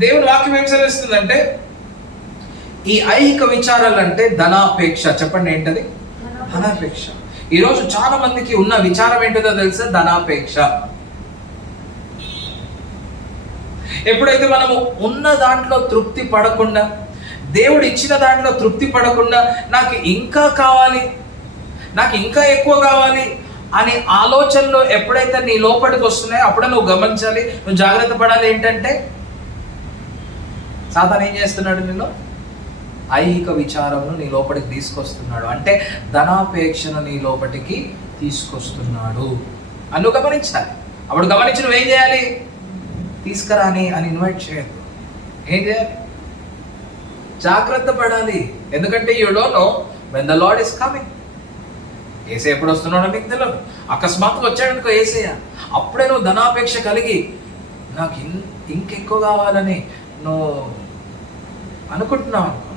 దేవుని వాక్యం ఏం సెలవిస్తుందంటే ఈ ఐహిక విచారాలు అంటే ధనాపేక్ష. చెప్పండి ఏంటది? ధనాపేక్ష. ఈరోజు చాలా మందికి ఉన్న విచారం ఏంటో తెలుసా? ధనాపేక్ష. ఎప్పుడైతే మనము ఉన్న దాంట్లో తృప్తి పడకుండా, దేవుడు ఇచ్చిన దాంట్లో తృప్తి పడకుండా, నాకు ఇంకా కావాలి, నాకు ఇంకా ఎక్కువ కావాలి అనే ఆలోచనలు ఎప్పుడైతే నీ లోపలికి వస్తున్నాయో అప్పుడే నువ్వు గమనించాలి, నువ్వు జాగ్రత్త పడాలి. ఏంటంటే సాతాను ఏం చేస్తున్నాడు? నిన్ను ఐహిక విచారమును నీ లోపలికి తీసుకొస్తున్నాడు. అంటే ధనాపేక్షను నీ లోపలికి తీసుకొస్తున్నాడు అని నువ్వు గమనించాలి. అప్పుడు గమనించి నువ్వేం చేయాలి? తీసుకురాని అని ఇన్వైట్ చేయద్దు. ఏం చేయాలి? జాగ్రత్త పడాలి. ఎందుకంటే you don't know when the lord is coming. Yesayya ఎప్పుడు వస్తున్నాడో నీకు తెలియదు. అకస్మాత్తుగా వచ్చాడనుకో యేసయ్య, అప్పుడే నువ్వు ధనాపేక్ష కలిగి నాకు ఇంకెక్కువ కావాలని నువ్వు అనుకుంటున్నావు అనుకో,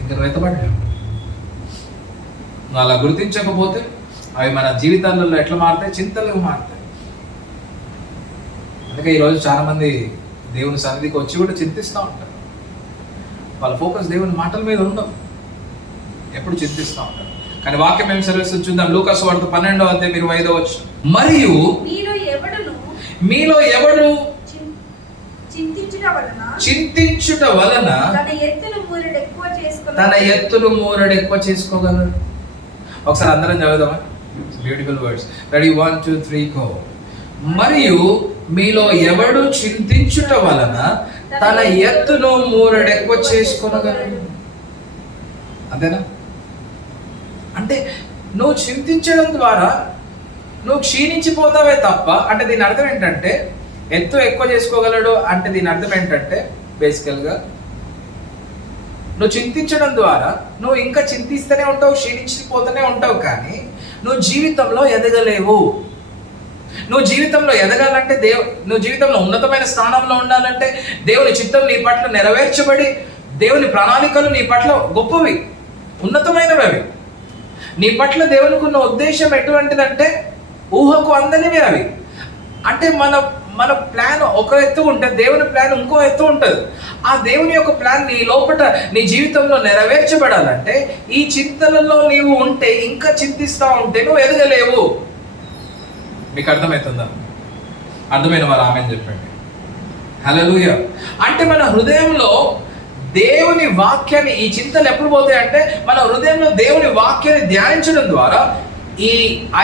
ఇంకా నువ్వు ఎత్తబడ్డావు. నువ్వు అలా గుర్తించకపోతే అవి మన జీవితాలలో ఎట్లా మారుతాయి? చింతలుగా మారుతాయి. అందుకే ఈరోజు చాలా మంది దేవుని సన్నిధికి వచ్చి కూడా చింతిస్తూ ఉంటారు. వాళ్ళ ఫోకస్ దేవుని మాటల మీద ఉండవు, ఎప్పుడు చింతిస్తూ ఉంటారు. కానీ వాక్యం ఏం సెలవిస్తుంది చూద్దాం. లూకా సువార్త 12:25. మరియు మీలో ఎవడు చింతించుట వలన తన ఎత్తులు మూరెడు ఎక్కువ చేసుకోగలరు. ఒకసారి అందరం చదువుదామా? Beautiful words. Ready, 1 2 3 go. మరియు మీలో ఎవడు చింతించుట వలన తన ఎత్తును మూరెడు ఎక్కువ చేసుకోగలరు. అంతేనా? అంటే నువ్వు చింతించడం ద్వారా నువ్వు క్షీణించిపోతావే తప్ప, అంటే దీని అర్థం ఏంటంటే ఎత్తు ఎక్కువ చేసుకోగలడు అంటే దీని అర్థం ఏంటంటే బేసికల్గా నువ్వు చింతించడం ద్వారా నువ్వు ఇంకా చింతిస్తూనే ఉంటావు, క్షీణించిపోతూనే ఉంటావు. కానీ నువ్వు జీవితంలో ఎదగలేవు. నువ్వు జీవితంలో ఎదగాలంటే నువ్వు జీవితంలో ఉన్నతమైన స్థానంలో ఉండాలంటే దేవుని చిత్తం నీ పట్ల నెరవేర్చబడి దేవుని ప్రణాళికలు నీ పట్ల గొప్పవి, ఉన్నతమైనవి. అవి నీ పట్ల దేవునికి ఉన్న ఉద్దేశం ఎటువంటిదంటే ఊహకు అందనివి అవి. అంటే మన ప్లాన్ ఒక ఎత్తు ఉంటే దేవుని ప్లాన్ ఇంకో ఎత్తు ఉంటుంది. ఆ దేవుని యొక్క ప్లాన్ నీ లోపల నీ జీవితంలో నెరవేర్చబడాలంటే ఈ చింతలలో నీవు ఉంటే, ఇంకా చింతిస్తూ ఉంటే నువ్వు ఎదగలేవు. మీకు అర్థమవుతుందా? అర్థమైన వారు ఆమెను చెప్పండి. హల్లెలూయా. అంటే మన హృదయంలో దేవుని వాక్యాన్ని, ఈ చింతలు ఎప్పుడు పోతాయి అంటే మన హృదయంలో దేవుని వాక్యాన్ని ధ్యానించడం ద్వారా ఈ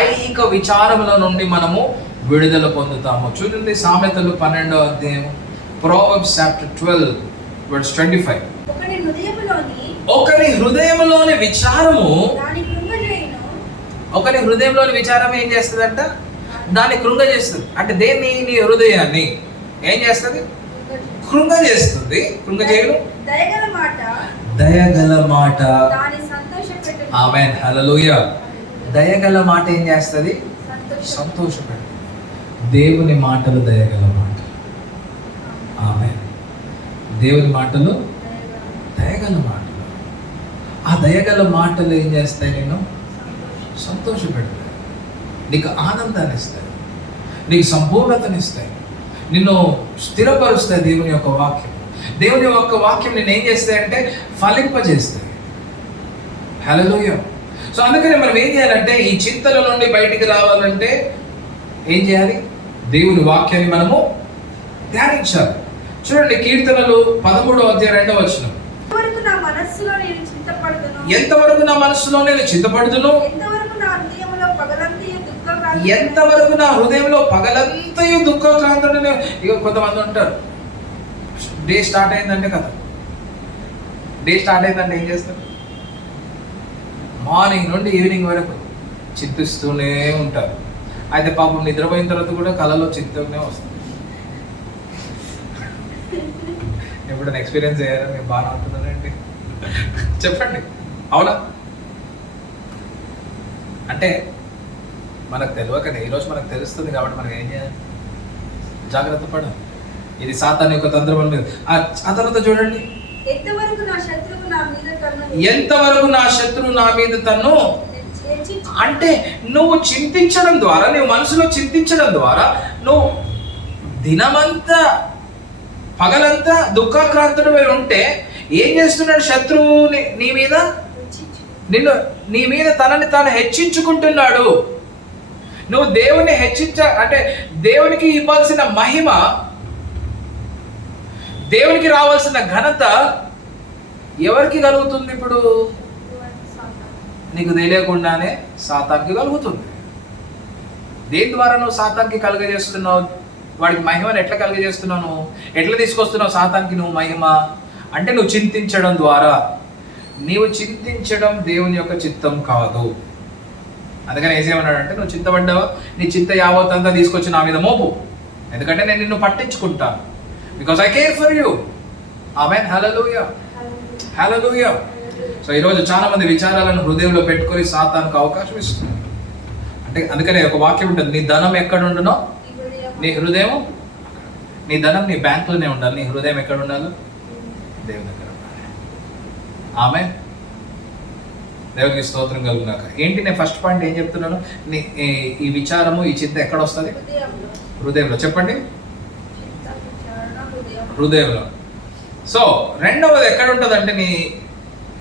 ఐహిక విచారముల నుండి మనము విడుదల పొందుతాము. చూడండి సామెతలు 12వ Proverbs chapter 12 verse 25. ఒకని హృదయములోని విచారము, ఒకని హృదయంలోని విచారం ఏం చేస్తుందంట? దాన్ని కృంగజేస్తుంది. అంటే దేన్ని? నీ హృదయాన్ని ఏం చేస్తుంది? కృంగజేస్తుంది. కృంగజేయడం దయగల మాట. ఆమేన్, హల్లెలూయా. దయగల మాట ఏం చేస్తుంది? సంతోషపెడుతుంది. దేవుని మాటలు దయగల మాటలు. ఆమేన్. దేవుని మాటలు దయగల మాటలు. ఆ దయగల మాటలు ఏం చేస్తాయి? నేను సంతోషపెడతాయి, నీకు ఆనందాన్ని ఇస్తాయి, నీకు సంపూర్ణతనిస్తాయి, నిన్ను స్థిరపరుస్తాయి. దేవుని యొక్క వాక్యం, దేవుని యొక్క వాక్యం నేను ఏం చేస్తాయంటే ఫలింపజేస్తాయి. హల్లెలూయా. సో అందుకని మనం ఏం చేయాలంటే ఈ చింతల నుండి బయటికి రావాలంటే ఏం చేయాలి? దేవుని వాక్యాన్ని మనము ధ్యానించాలి. చూడండి, కీర్తనలు 13:2 ఎంతవరకు నా మనస్సులో నేను చింతపడుదును, ఎంతవరకు నా మనస్సులో నేను చింతపడుదును, ఎంతవరకు నా హృదయంలో పగలంతయు దుఃఖం, ఎంతవరకు నా హృదయంలో పగలంతయు దుఃఖక్రాంతుడనే. ఇక కొంతమంది ఉంటారు, డే స్టార్ట్ అయిందంటే కదా, డే స్టార్ట్ అయిందంటే ఏం చేస్తారు? మార్నింగ్ నుండి ఈవినింగ్ వరకు చింతిస్తూనే ఉంటారు. అయితే పాపం నిద్రపోయిన తర్వాత కూడా కళలో చింతనే వస్తుంది. ఎప్పుడైనా ఎక్స్పీరియన్స్ అయ్యారా? నేను బాగా అవుతున్నానండి, చెప్పండి. అవునా? అంటే మనకు తెలియకనే, ఈరోజు మనకు తెలుస్తుంది కాబట్టి మనం ఏం చేయాలి? జాగ్రత్త పడాలి. ఇది సాతాను యొక్క తంత్రం మీద. ఆ తర్వాత చూడండి, ఎంతవరకు నా శత్రువు నా మీద తన్ను, ఎంతవరకు నా శత్రువు నా మీద తన్ను. అంటే నువ్వు చింతించడం ద్వారా, నువ్వు మనసులో చింతించడం ద్వారా, నువ్వు దినమంతా పగలంతా దుఃఖాక్రాంతుడమై ఉంటే ఏం చేస్తున్నాడు? శత్రువు నీ మీద, నీ మీద తనని తాను హెచ్చించుకుంటున్నాడు. నువ్వు దేవుని అంటే దేవునికి ఇవ్వాల్సిన మహిమ, దేవునికి రావాల్సిన ఘనత ఎవరికి కలుగుతుంది? ఇప్పుడు నీకు తెలియకుండానే సాతానికి కలుగుతుంది. దేని ద్వారా నువ్వు సాతానికి కలుగజేస్తున్నావు? వాడికి మహిమను ఎట్లా కలుగజేస్తున్నావు? ఎట్లా తీసుకొస్తున్నావు సాతానికి నువ్వు మహిమ? అంటే నువ్వు చింతించడం ద్వారా. నీవు చింతించడం దేవుని యొక్క చిత్తం కాదు. అందుకని ఏసేమన్నాడంటే, నువ్వు చింతపడ్డావా, నీ చింత యావత్తంతా తీసుకొచ్చి నా మీద మోపు, ఎందుకంటే నేను నిన్ను పట్టించుకుంటాను. Because I care for you. ఆమేన్. హల్లెలూయా, హల్లెలూయా. సో ఈరోజు చాలా మంది విచారాలను హృదయంలో పెట్టుకొని సాతానుకు అవకాశం ఇస్తున్నారు. అంటే అందుకనే ఒక వాక్యం ఉంటుంది, నీ ధనం ఎక్కడ ఉండునో నీ హృదయం. నీ ధనం నీ బ్యాంకులోనే ఉండాలి, నీ హృదయం ఎక్కడ ఉండాలి? దేవుని దగ్గర ఉండాలి. ఆమేన్. దేవునికి స్తోత్రం కలుగుగాక. ఏంటి నేను ఫస్ట్ పాయింట్ ఏం చెప్తున్నాను? ఈ విచారము, ఈ చింత ఎక్కడ వస్తుంది? హృదయంలో. చెప్పండి, హృదయంలో. సో రెండవది ఎక్కడ ఉంటుంది అంటే,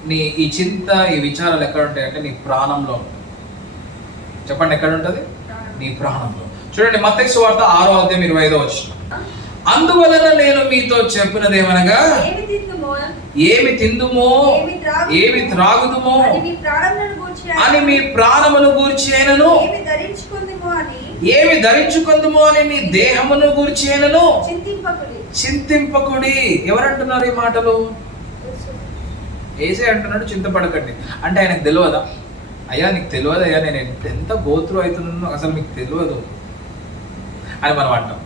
నీ ఈ చింత, ఈ విచారాలు ఎక్కడ ఉంటాయి అంటే నీ ప్రాణంలో ఉంటుంది. చెప్పండి, ఎక్కడ ఉంటుంది? నీ ప్రాణంలో. చూడండి, మత్తయి సువార్త 6:25. అందువలన నేను మీతో చెప్పినదేమనగా, ఏమి తిందుమో ఏమి త్రాగుదుమో అని మీ ప్రాణమును గూర్చి అయినను, ఏమి ధరించుకుందుమో అని మీ దేహమును గూర్చి అయినను చింతింపకుడి. ఎవరంటున్నారు ఈ మాటలు? ఏసే అంటున్నాడు, చింతపడకండి. అంటే ఆయనకు తెలియదా? అయ్యా నీకు తెలియదు అయ్యా, నేను ఎంత గోత్రు అవుతున్నానో అసలు మీకు తెలియదు అని మనం అంటాం.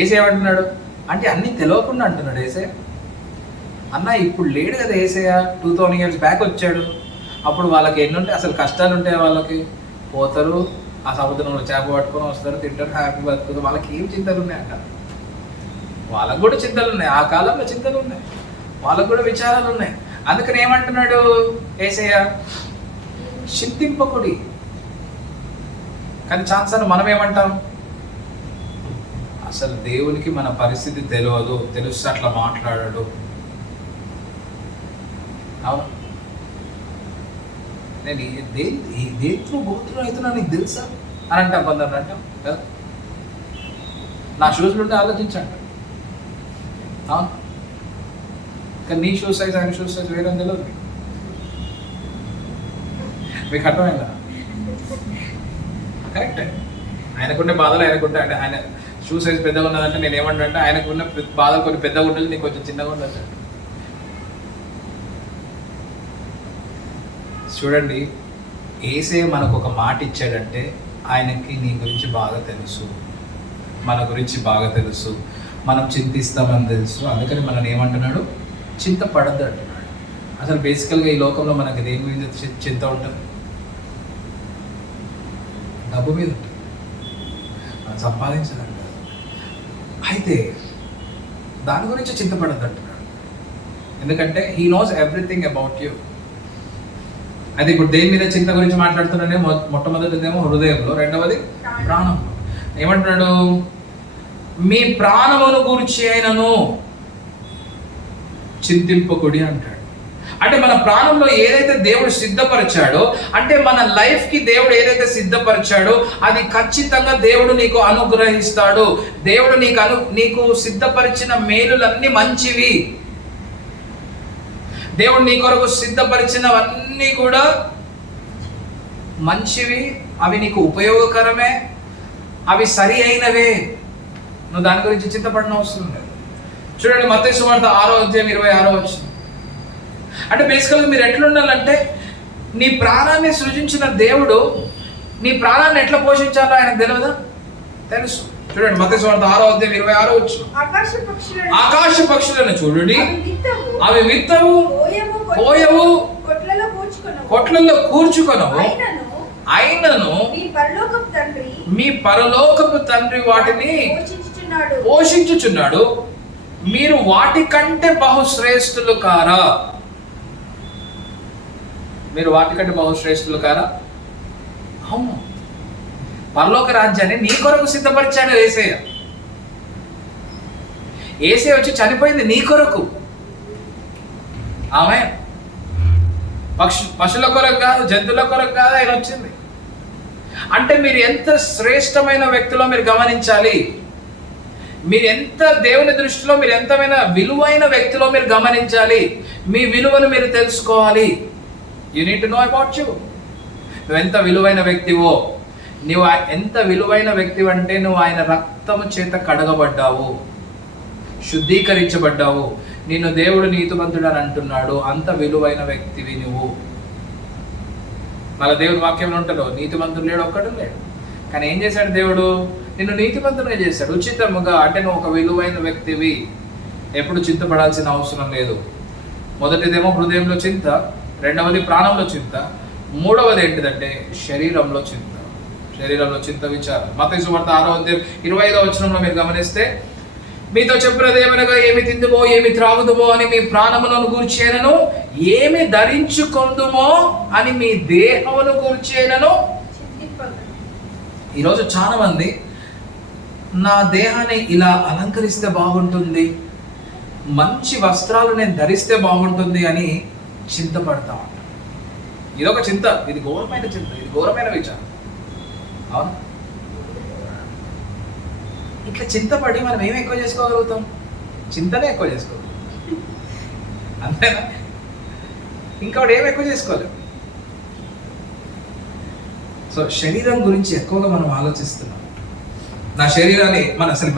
ఏసే ఏమంటున్నాడు అంటే అన్నీ తెలియకుండా అంటున్నాడు. ఏసే అన్న ఇప్పుడు లేడు కదా ఏసయ్య, 2000 years బ్యాక్ వచ్చాడు. అప్పుడు వాళ్ళకి ఎన్ని ఉంటాయి, అసలు కష్టాలు ఉంటాయి. వాళ్ళకి పోతారు, ఆ సముద్రంలో చేప పట్టుకొని వస్తారు, తింటారు, హ్యాపీ బతుకుతారు. వాళ్ళకి ఏం చింతలు ఉన్నాయంట? వాళ్ళకు కూడా చింతలు ఉన్నాయి, ఆ కాలంలో చింతలు ఉన్నాయి, వాళ్ళకు కూడా విచారాలు ఉన్నాయి. అందుకని ఏమంటున్నాడు ఏసయ్య? చింతింపకుడి. కానీ ఛాన్సర్ మనం ఏమంటాం? అసలు దేవునికి మన పరిస్థితి తెలియదు, తెలుసు అట్లా మాట్లాడాడు. అవును, నేను దేంట్లో గోత్రం అవుతున్నా నీకు తెలుసా అని అంటాం. కొందరు అంటాం కదా, నా షూస్లు ఉంటే ఆలోచించండి. అవును, కానీ నీ షూ సైజ్ ఆయన షూ సైజ్ వేరే తెలియదు. మీకు అర్థమైందా? కరెక్టే. ఆయనకుండే బాధలు ఆయనకుంటే, అంటే ఆయన షూ సైజ్ పెద్దగా ఉన్నదంటే నేను ఏమంటా అంటే ఆయనకున్న బాధలు కొన్ని పెద్దగా ఉండాలి, నీకు కొంచెం చిన్నగా ఉండదు. చూడండి, ఏసే మనకు ఒక మాట ఇచ్చాడంటే ఆయనకి నీ గురించి బాగా తెలుసు, మన గురించి బాగా తెలుసు, మనం చింతిస్తామని తెలుసు. అందుకని మనం ఏమంటున్నాడు? చింతపడద్దు అంటున్నాడు. అసలు బేసికల్గా ఈ లోకంలో మనకి దేని గురించి చింత ఉంటుంది? డబ్బు మీద ఉంటుంది. సంపాదించదంట. అయితే దాని గురించి చింతపడద్దు అంటున్నాడు. ఎందుకంటే he knows everything about you. అయితే ఇప్పుడు దేని మీద చింత గురించి మాట్లాడుతున్నాడే? మొట్టమొదటిదేమో హృదయంలో, రెండవది ప్రాణంలో. ఏమంటున్నాడు? మీ ప్రాణమును గురించి అయినను చింతింపకుడి అంటాడు. అంటే మన ప్రాణంలో ఏదైతే దేవుడు సిద్ధపరిచాడో, అంటే మన లైఫ్కి దేవుడు ఏదైతే సిద్ధపరిచాడో అది ఖచ్చితంగా దేవుడు నీకు అనుగ్రహిస్తాడు. దేవుడు నీకు సిద్ధపరిచిన మేలులన్నీ మంచివి. దేవుడు నీ కొరకు సిద్ధపరిచినవన్నీ కూడా మంచివి, అవి నీకు ఉపయోగకరమే, అవి సరి అయినవే. నువ్వు దాని గురించి చింతపడిన అవసరం లేదు. చూడండి, మత్తయి సువార్త 6:26. అంటే బేసికల్గా మీరు ఎట్లుండాలంటే, నీ ప్రాణాన్ని సృజించిన దేవుడు నీ ప్రాణాన్ని ఎట్లా పోషించాలో ఆయనకు తెలియదా? తెలుసు. చూడండి, మత్తయి సువార్త 6:26. ఆకాశ పక్షులను చూడండి, అవి విత్తవు, కోయవు, కొట్లలో కూర్చుకొనవు, అయినను మీ పరలోకపు తండ్రి వాటిని పోషించుచున్నాడు. మీరు వాటి కంటే బహుశ్రేష్ఠులు కారా? మీరు వాటికంటే బహుశ్రేష్ఠులు కారా? అవును. పరలోక రాజ్యాన్ని నీ కొరకు సిద్ధపరిచాడు యేసయ్య. యేసయ్య వచ్చి చనిపోయింది నీ కొరకు. ఆమె పశువుల కొరకు కాదు, జంతువుల కొరకు కాదు ఆయన వచ్చింది. అంటే మీరు ఎంత శ్రేష్టమైన వ్యక్తిలో మీరు గమనించాలి. మీరు ఎంత దేవుని దృష్టిలో మీరు ఎంతమైన విలువైన వ్యక్తిలో మీరు గమనించాలి. మీ విలువను మీరు తెలుసుకోవాలి. You need to know about you. నువ్వు ఎంత విలువైన వ్యక్తివో, నువ్వు ఎంత విలువైన వ్యక్తివి అంటే నువ్వు ఆయన రక్తము చేత కడగబడ్డావు, శుద్ధీకరించబడ్డావు. నిన్ను దేవుడు నీతిమంతుడు అని అంటున్నాడు. అంత విలువైన వ్యక్తివి నువ్వు. మళ్ళీ దేవుడి వాక్యంలో ఉంటాడు, నీతిమంతుడు లేడు, ఒక్కడు లేడు. కానీ ఏం చేశాడు దేవుడు? నిన్ను నీతిమంతుడిగా చేశాడు ఉచితముగా. అంటే నువ్వు ఒక విలువైన వ్యక్తివి. ఎప్పుడు చింతపడాల్సిన అవసరం లేదు. మొదటిదేమో హృదయంలో చింత, రెండవది ప్రాణంలో చింత, మూడవది ఏంటిదంటే శరీరంలో చింత. శరీరంలో చింత విచారం. మత్తయి సువార్త 6:25 మీరు గమనిస్తే, మీతో చెప్పినది ఏమనగా, ఏమి తిందుమో ఏమి త్రాగుదుమో అని మీ ప్రాణములను గూర్చేనను, ఏమి ధరించుకొందుమో అని మీ దేహమును గూర్చేనను. ఈరోజు చాలా మంది నా దేహాన్ని ఇలా అలంకరిస్తే బాగుంటుంది, మంచి వస్త్రాలు నేను ధరిస్తే బాగుంటుంది అని చింతపడతా ఉంటాను. ఇదొక చింత, ఇది ఘోరమైన చింత, ఇది ఘోరమైన విచారం. అవును, ఇట్లా చింతపడి మనం ఏమి ఎక్కువ చేసుకోగలుగుతాం? చింతనే ఎక్కువ చేసుకోగలుగుతాం, అంతేనా? ఇంకోటి ఏమి ఎక్కువ చేసుకోలేము. సో శరీరం గురించి ఎక్కువగా మనం ఆలోచిస్తున్నాం. నా శరీరాన్ని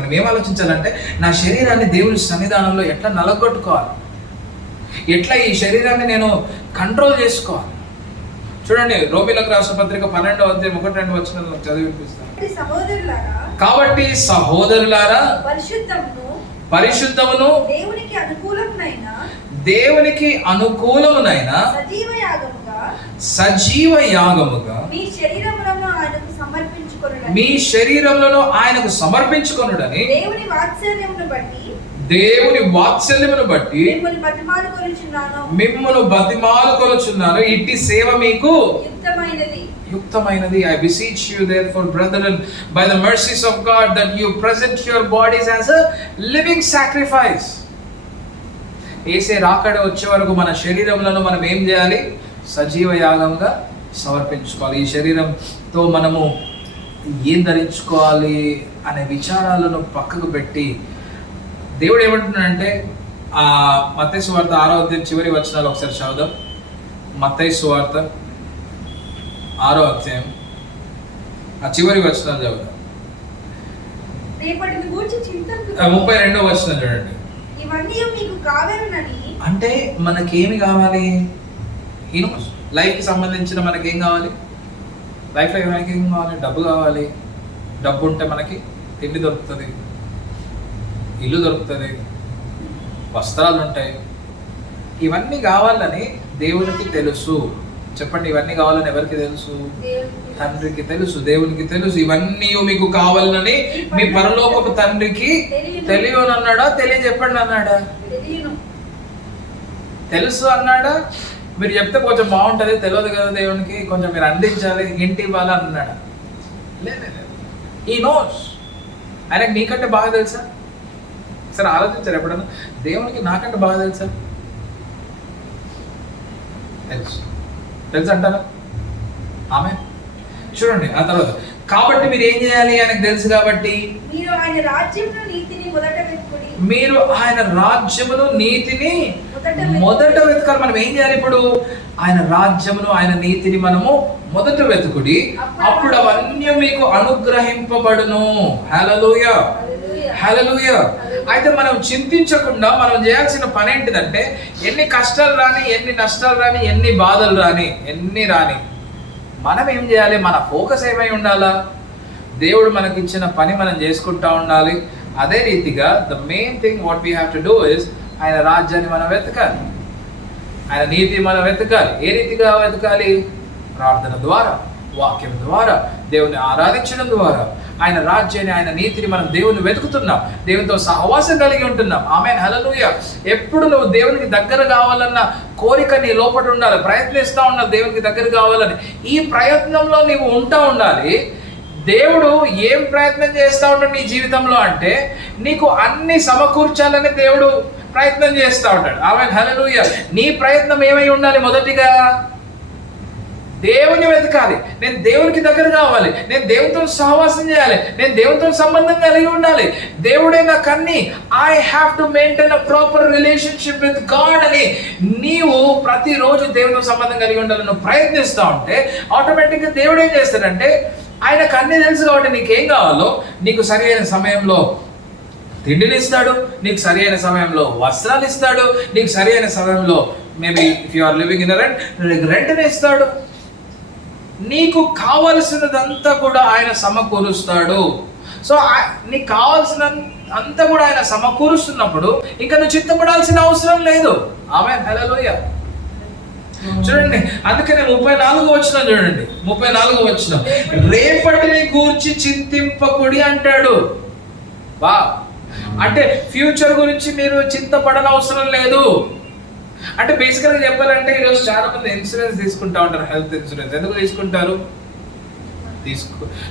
మనం ఏం ఆలోచించాలంటే, నా శరీరాన్ని దేవుని సన్నిధానంలో ఎట్లా నలగొట్టుకోవాలి, ఎట్లా ఈ శరీరాన్ని నేను కంట్రోల్ చేసుకోవాలి. చూడండి, రోమీయులకు రాసిన పత్రిక 12:1-2 చదివి వినిపిస్తాను. కాబట్టి సహోదరులారా, పరిశుద్ధమును దేవునికి అనుకూలమునైన సజీవ యాగముగా మీ శరీరములను ఆయనకు సమర్పించుకొనుడని దేవుని వాత్సల్యమును బట్టి మిమ్మును బతిమాలుకొనుచున్నాను. ఇట్టి సేవ మీకు యుక్తమైనది. I beseech you therefore, brethren, by the mercies of God, that you present your bodies as a living sacrifice. యేసే రాకడ వచ్చే వరకు మన శరీరములను మనం ఏం చేయాలి? సజీవ యాగంగా సమర్పించుకోవాలి. ఈ శరీరంతో మనము ఏం ధరించుకోవాలి అనే విచారాలను పక్కకు పెట్టి దేవుడు ఏమంటున్నాడంటే, మత్తయి సువార్త 6వ చివరి వచనాలు ఒకసారి చదువుదాం. మత్తయి సువార్త 6వ అధ్యాయం చివరి వచనాలు చదువుదాం. 32వ వచనం చూడండి. అంటే మనకేమి కావాలి? లైఫ్కి సంబంధించిన మనకేం కావాలి? లైఫ్లో మనకి ఏం కావాలి? డబ్బు కావాలి. డబ్బు ఉంటే మనకి తిండి దొరుకుతుంది, ఇల్లు దొరుకుతుంది, వస్త్రాలు ఉంటాయి. ఇవన్నీ కావాలని దేవునికి తెలుసు. చెప్పండి, ఇవన్నీ కావాలని ఎవరికి తెలుసు? దేవునికి తండ్రికి తెలుసు, దేవునికి తెలుసు. ఇవన్నీ మీకు కావాలని మీ పరలోకపు తండ్రికి తెలియనన్నాడా? తెలియజెప్పండి అన్నాడా? తెలియను. తెలుసు అన్నాడా? మీరు చెప్తే కొంచెం బాగుంటుంది, తెలియదు కదా దేవునికి, కొంచెం మీరు అందించాలి, ఇంటి ఇవ్వాలి అన్నాడా? లేదు. ఈ నోస్. ఆయనకు నీకంటే బాగా తెలుసా? సరే ఆలోచించారు ఎప్పుడన్నా, దేవునికి నాకంటే బాగా తెలుసా? తెలుసు అంటారా? ఆమె చూడండి ఆ తర్వాత, కాబట్టి మీరు ఏం చేయాలి? ఆయనకు తెలుసు కాబట్టి మీరు ఆయన రాజ్యమును నీతిని మొదట వెతుకుడి. మీరు ఆయన రాజ్యమును నీతిని మొదట వెతకాలి. మనం ఏం చేయాలి ఇప్పుడు? ఆయన రాజ్యమును ఆయన నీతిని మనము మొదట వెతుకుడి, అప్పుడు అవన్నీ మీకు అనుగ్రహింపబడును. హల్లెలూయా, హల్లెలూయా. అయితే మనం చింతించకుండా మనం చేయాల్సిన పని ఏంటిదంటే, ఎన్ని కష్టాలు రాని, ఎన్ని నష్టాలు రాని, ఎన్ని బాధలు రాని, ఎన్ని రాని, మనం ఏం చేయాలి? మన ఫోకస్ ఏమై ఉండాలా? దేవుడు మనకి ఇచ్చిన పని మనం చేసుకుంటా ఉండాలి. అదే రీతిగా the main thing what we have to do is, ఆయన రాజ్యాన్ని మనం వెతకాలి, ఆయన నీతి మనం వెతకాలి. ఏ రీతిగా వెతకాలి? ప్రార్థన ద్వారా, వాక్యం ద్వారా, దేవుని ఆరాధించడం ద్వారా. ఆయన రాజ్యాన్ని, ఆయన నీతిని మనం దేవుని వెతుకుతున్నాం, దేవునితో సహవాసం కలిగి ఉంటున్నాం. ఆమేన్, హల్లెలూయా. ఎప్పుడు నువ్వు దేవునికి దగ్గర కావాలన్న కోరిక నీ లోపల ఉండాలి, ప్రయత్నిస్తూ ఉండాలి దేవునికి దగ్గర కావాలని. ఈ ప్రయత్నంలో నీవు ఉంటా ఉండాలి. దేవుడు ఏం ప్రయత్నం చేస్తూ ఉంటాడు నీ జీవితంలో అంటే, నీకు అన్ని సమకూర్చాలని దేవుడు ప్రయత్నం చేస్తూ ఉంటాడు. ఆమేన్, హల్లెలూయా. నీ ప్రయత్నం ఏమై ఉండాలి? మొదటిగా దేవుని వెతకాలి. నేను దేవునికి దగ్గర కావాలి, నేను దేవునితో సహవాసం చేయాలి, నేను దేవునితో సంబంధం కలిగి ఉండాలి. దేవుడే నాకు అన్ని. I have to maintain a proper relationship with God అని నీవు ప్రతిరోజు దేవునితో సంబంధం కలిగి ఉండాలని నువ్వు ప్రయత్నిస్తూ ఉంటే, ఆటోమేటిక్గా దేవుడు ఏం చేస్తాడంటే, ఆయనకు అన్నీ తెలుసు కాబట్టి నీకేం కావాలో నీకు సరి అయిన సమయంలో తిండిని ఇస్తాడు, నీకు సరి అయిన సమయంలో వస్త్రాలు ఇస్తాడు, నీకు సరి అయిన సమయంలో maybe if you are living in రెంట్ని ఇస్తాడు. నీకు కావలసినదంతా కూడా ఆయన సమకూరుస్తాడు. సో నీకు కావాల్సిన అంతా కూడా ఆయన సమకూరుస్తున్నప్పుడు ఇంకా నువ్వు చింతపడాల్సిన అవసరం లేదు. ఆమేన్, హల్లెలూయా. చూడండి, అందుకనే 34 వచనం చూడండి, 34 వచనం, రేపటిని గూర్చి చింతింపకుడి అంటాడు. వా అంటే ఫ్యూచర్ గురించి మీరు చింతపడని అవసరం లేదు. అంటే బేసికల్గా చెప్పాలంటే, ఈరోజు చాలా మంది ఇన్సూరెన్స్ తీసుకుంటా ఉంటారు, హెల్త్ ఇన్సూరెన్స్. ఎందుకు తీసుకుంటారు?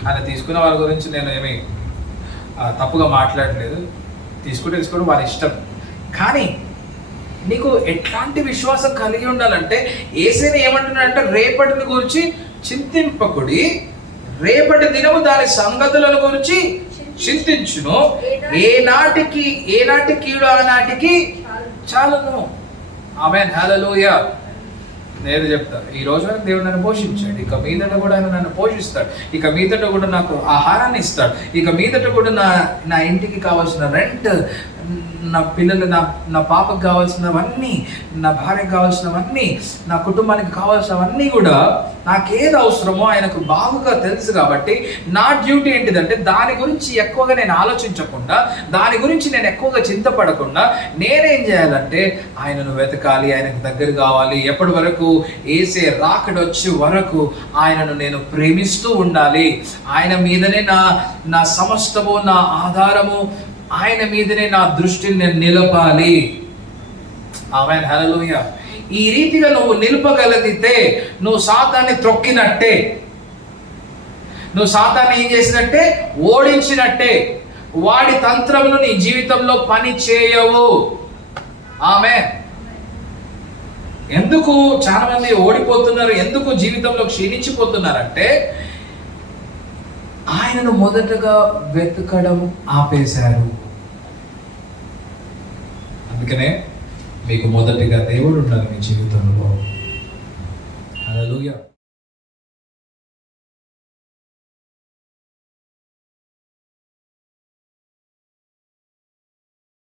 అలా తీసుకున్న వాళ్ళ గురించి నేను ఏమి తప్పుగా మాట్లాడలేదు, తీసుకోవడం వాళ్ళ ఇష్టం. కానీ నీకు ఎట్లాంటి విశ్వాసం కలిగి ఉండాలంటే, యేసయ్య ఏమంటున్నాడంటే, రేపటిని గురించి చింతింపకుడి, రేపటి దినము దాని సంగతులను గురించి చింతించును, ఏనాటి కీడు ఆనాటికి చాలును. ఆమేన్, హల్లెలూయా. నేను చెప్తా, ఈ రోజు వరకు దేవుడు నన్ను పోషించాడు, ఇక మీదట కూడా ఆయన నన్ను పోషిస్తాడు, ఇక మీదట కూడా నాకు ఆహారాన్ని ఇస్తాడు, ఇక మీదట కూడా నా ఇంటికి కావాల్సిన రెంట్, నా పిల్లలు, నా పాపకు కావాల్సినవన్నీ, నా భార్యకు కావాల్సినవన్నీ, నా కుటుంబానికి కావాల్సినవన్నీ కూడా నాకేది అవసరమో ఆయనకు బాగుగా తెలుసు. కాబట్టి నా డ్యూటీ ఏంటిదంటే, దాని గురించి ఎక్కువగా నేను ఆలోచించకుండా, దాని గురించి నేను ఎక్కువగా చింతపడకుండా నేనేం చేయాలంటే ఆయనను వెతకాలి, ఆయనకు దగ్గర కావాలి. ఎప్పటి వరకు? యేసే రాకడొచ్చే వరకు ఆయనను నేను ప్రేమిస్తూ ఉండాలి. ఆయన మీదనే నా సమస్తము, నా ఆధారము ఆయన మీదనే నా దృష్టిని నేను నిలపాలి. ఆమేన్, హల్లెలూయా. ఈ రీతిగా నువ్వు నిలపగలిగితే నువ్వు సాతాన్ని త్రొక్కినట్టే, నువ్వు సాతాన్ని ఏం చేసినట్టే? ఓడించినట్టే. వాడి తంత్రములు నీ జీవితంలో పని చేయవు. ఆమేన్. ఎందుకు చాలా మంది ఓడిపోతున్నారు, ఎందుకు జీవితంలో క్షీణించిపోతున్నారంటే, ఆయనను మొదటగా వెతకడం ఆపేశారు. అందుకనే మీకు మొదటిగా దేవుడు ఉండాలి మీ జీవితంలో. హల్లెలూయా.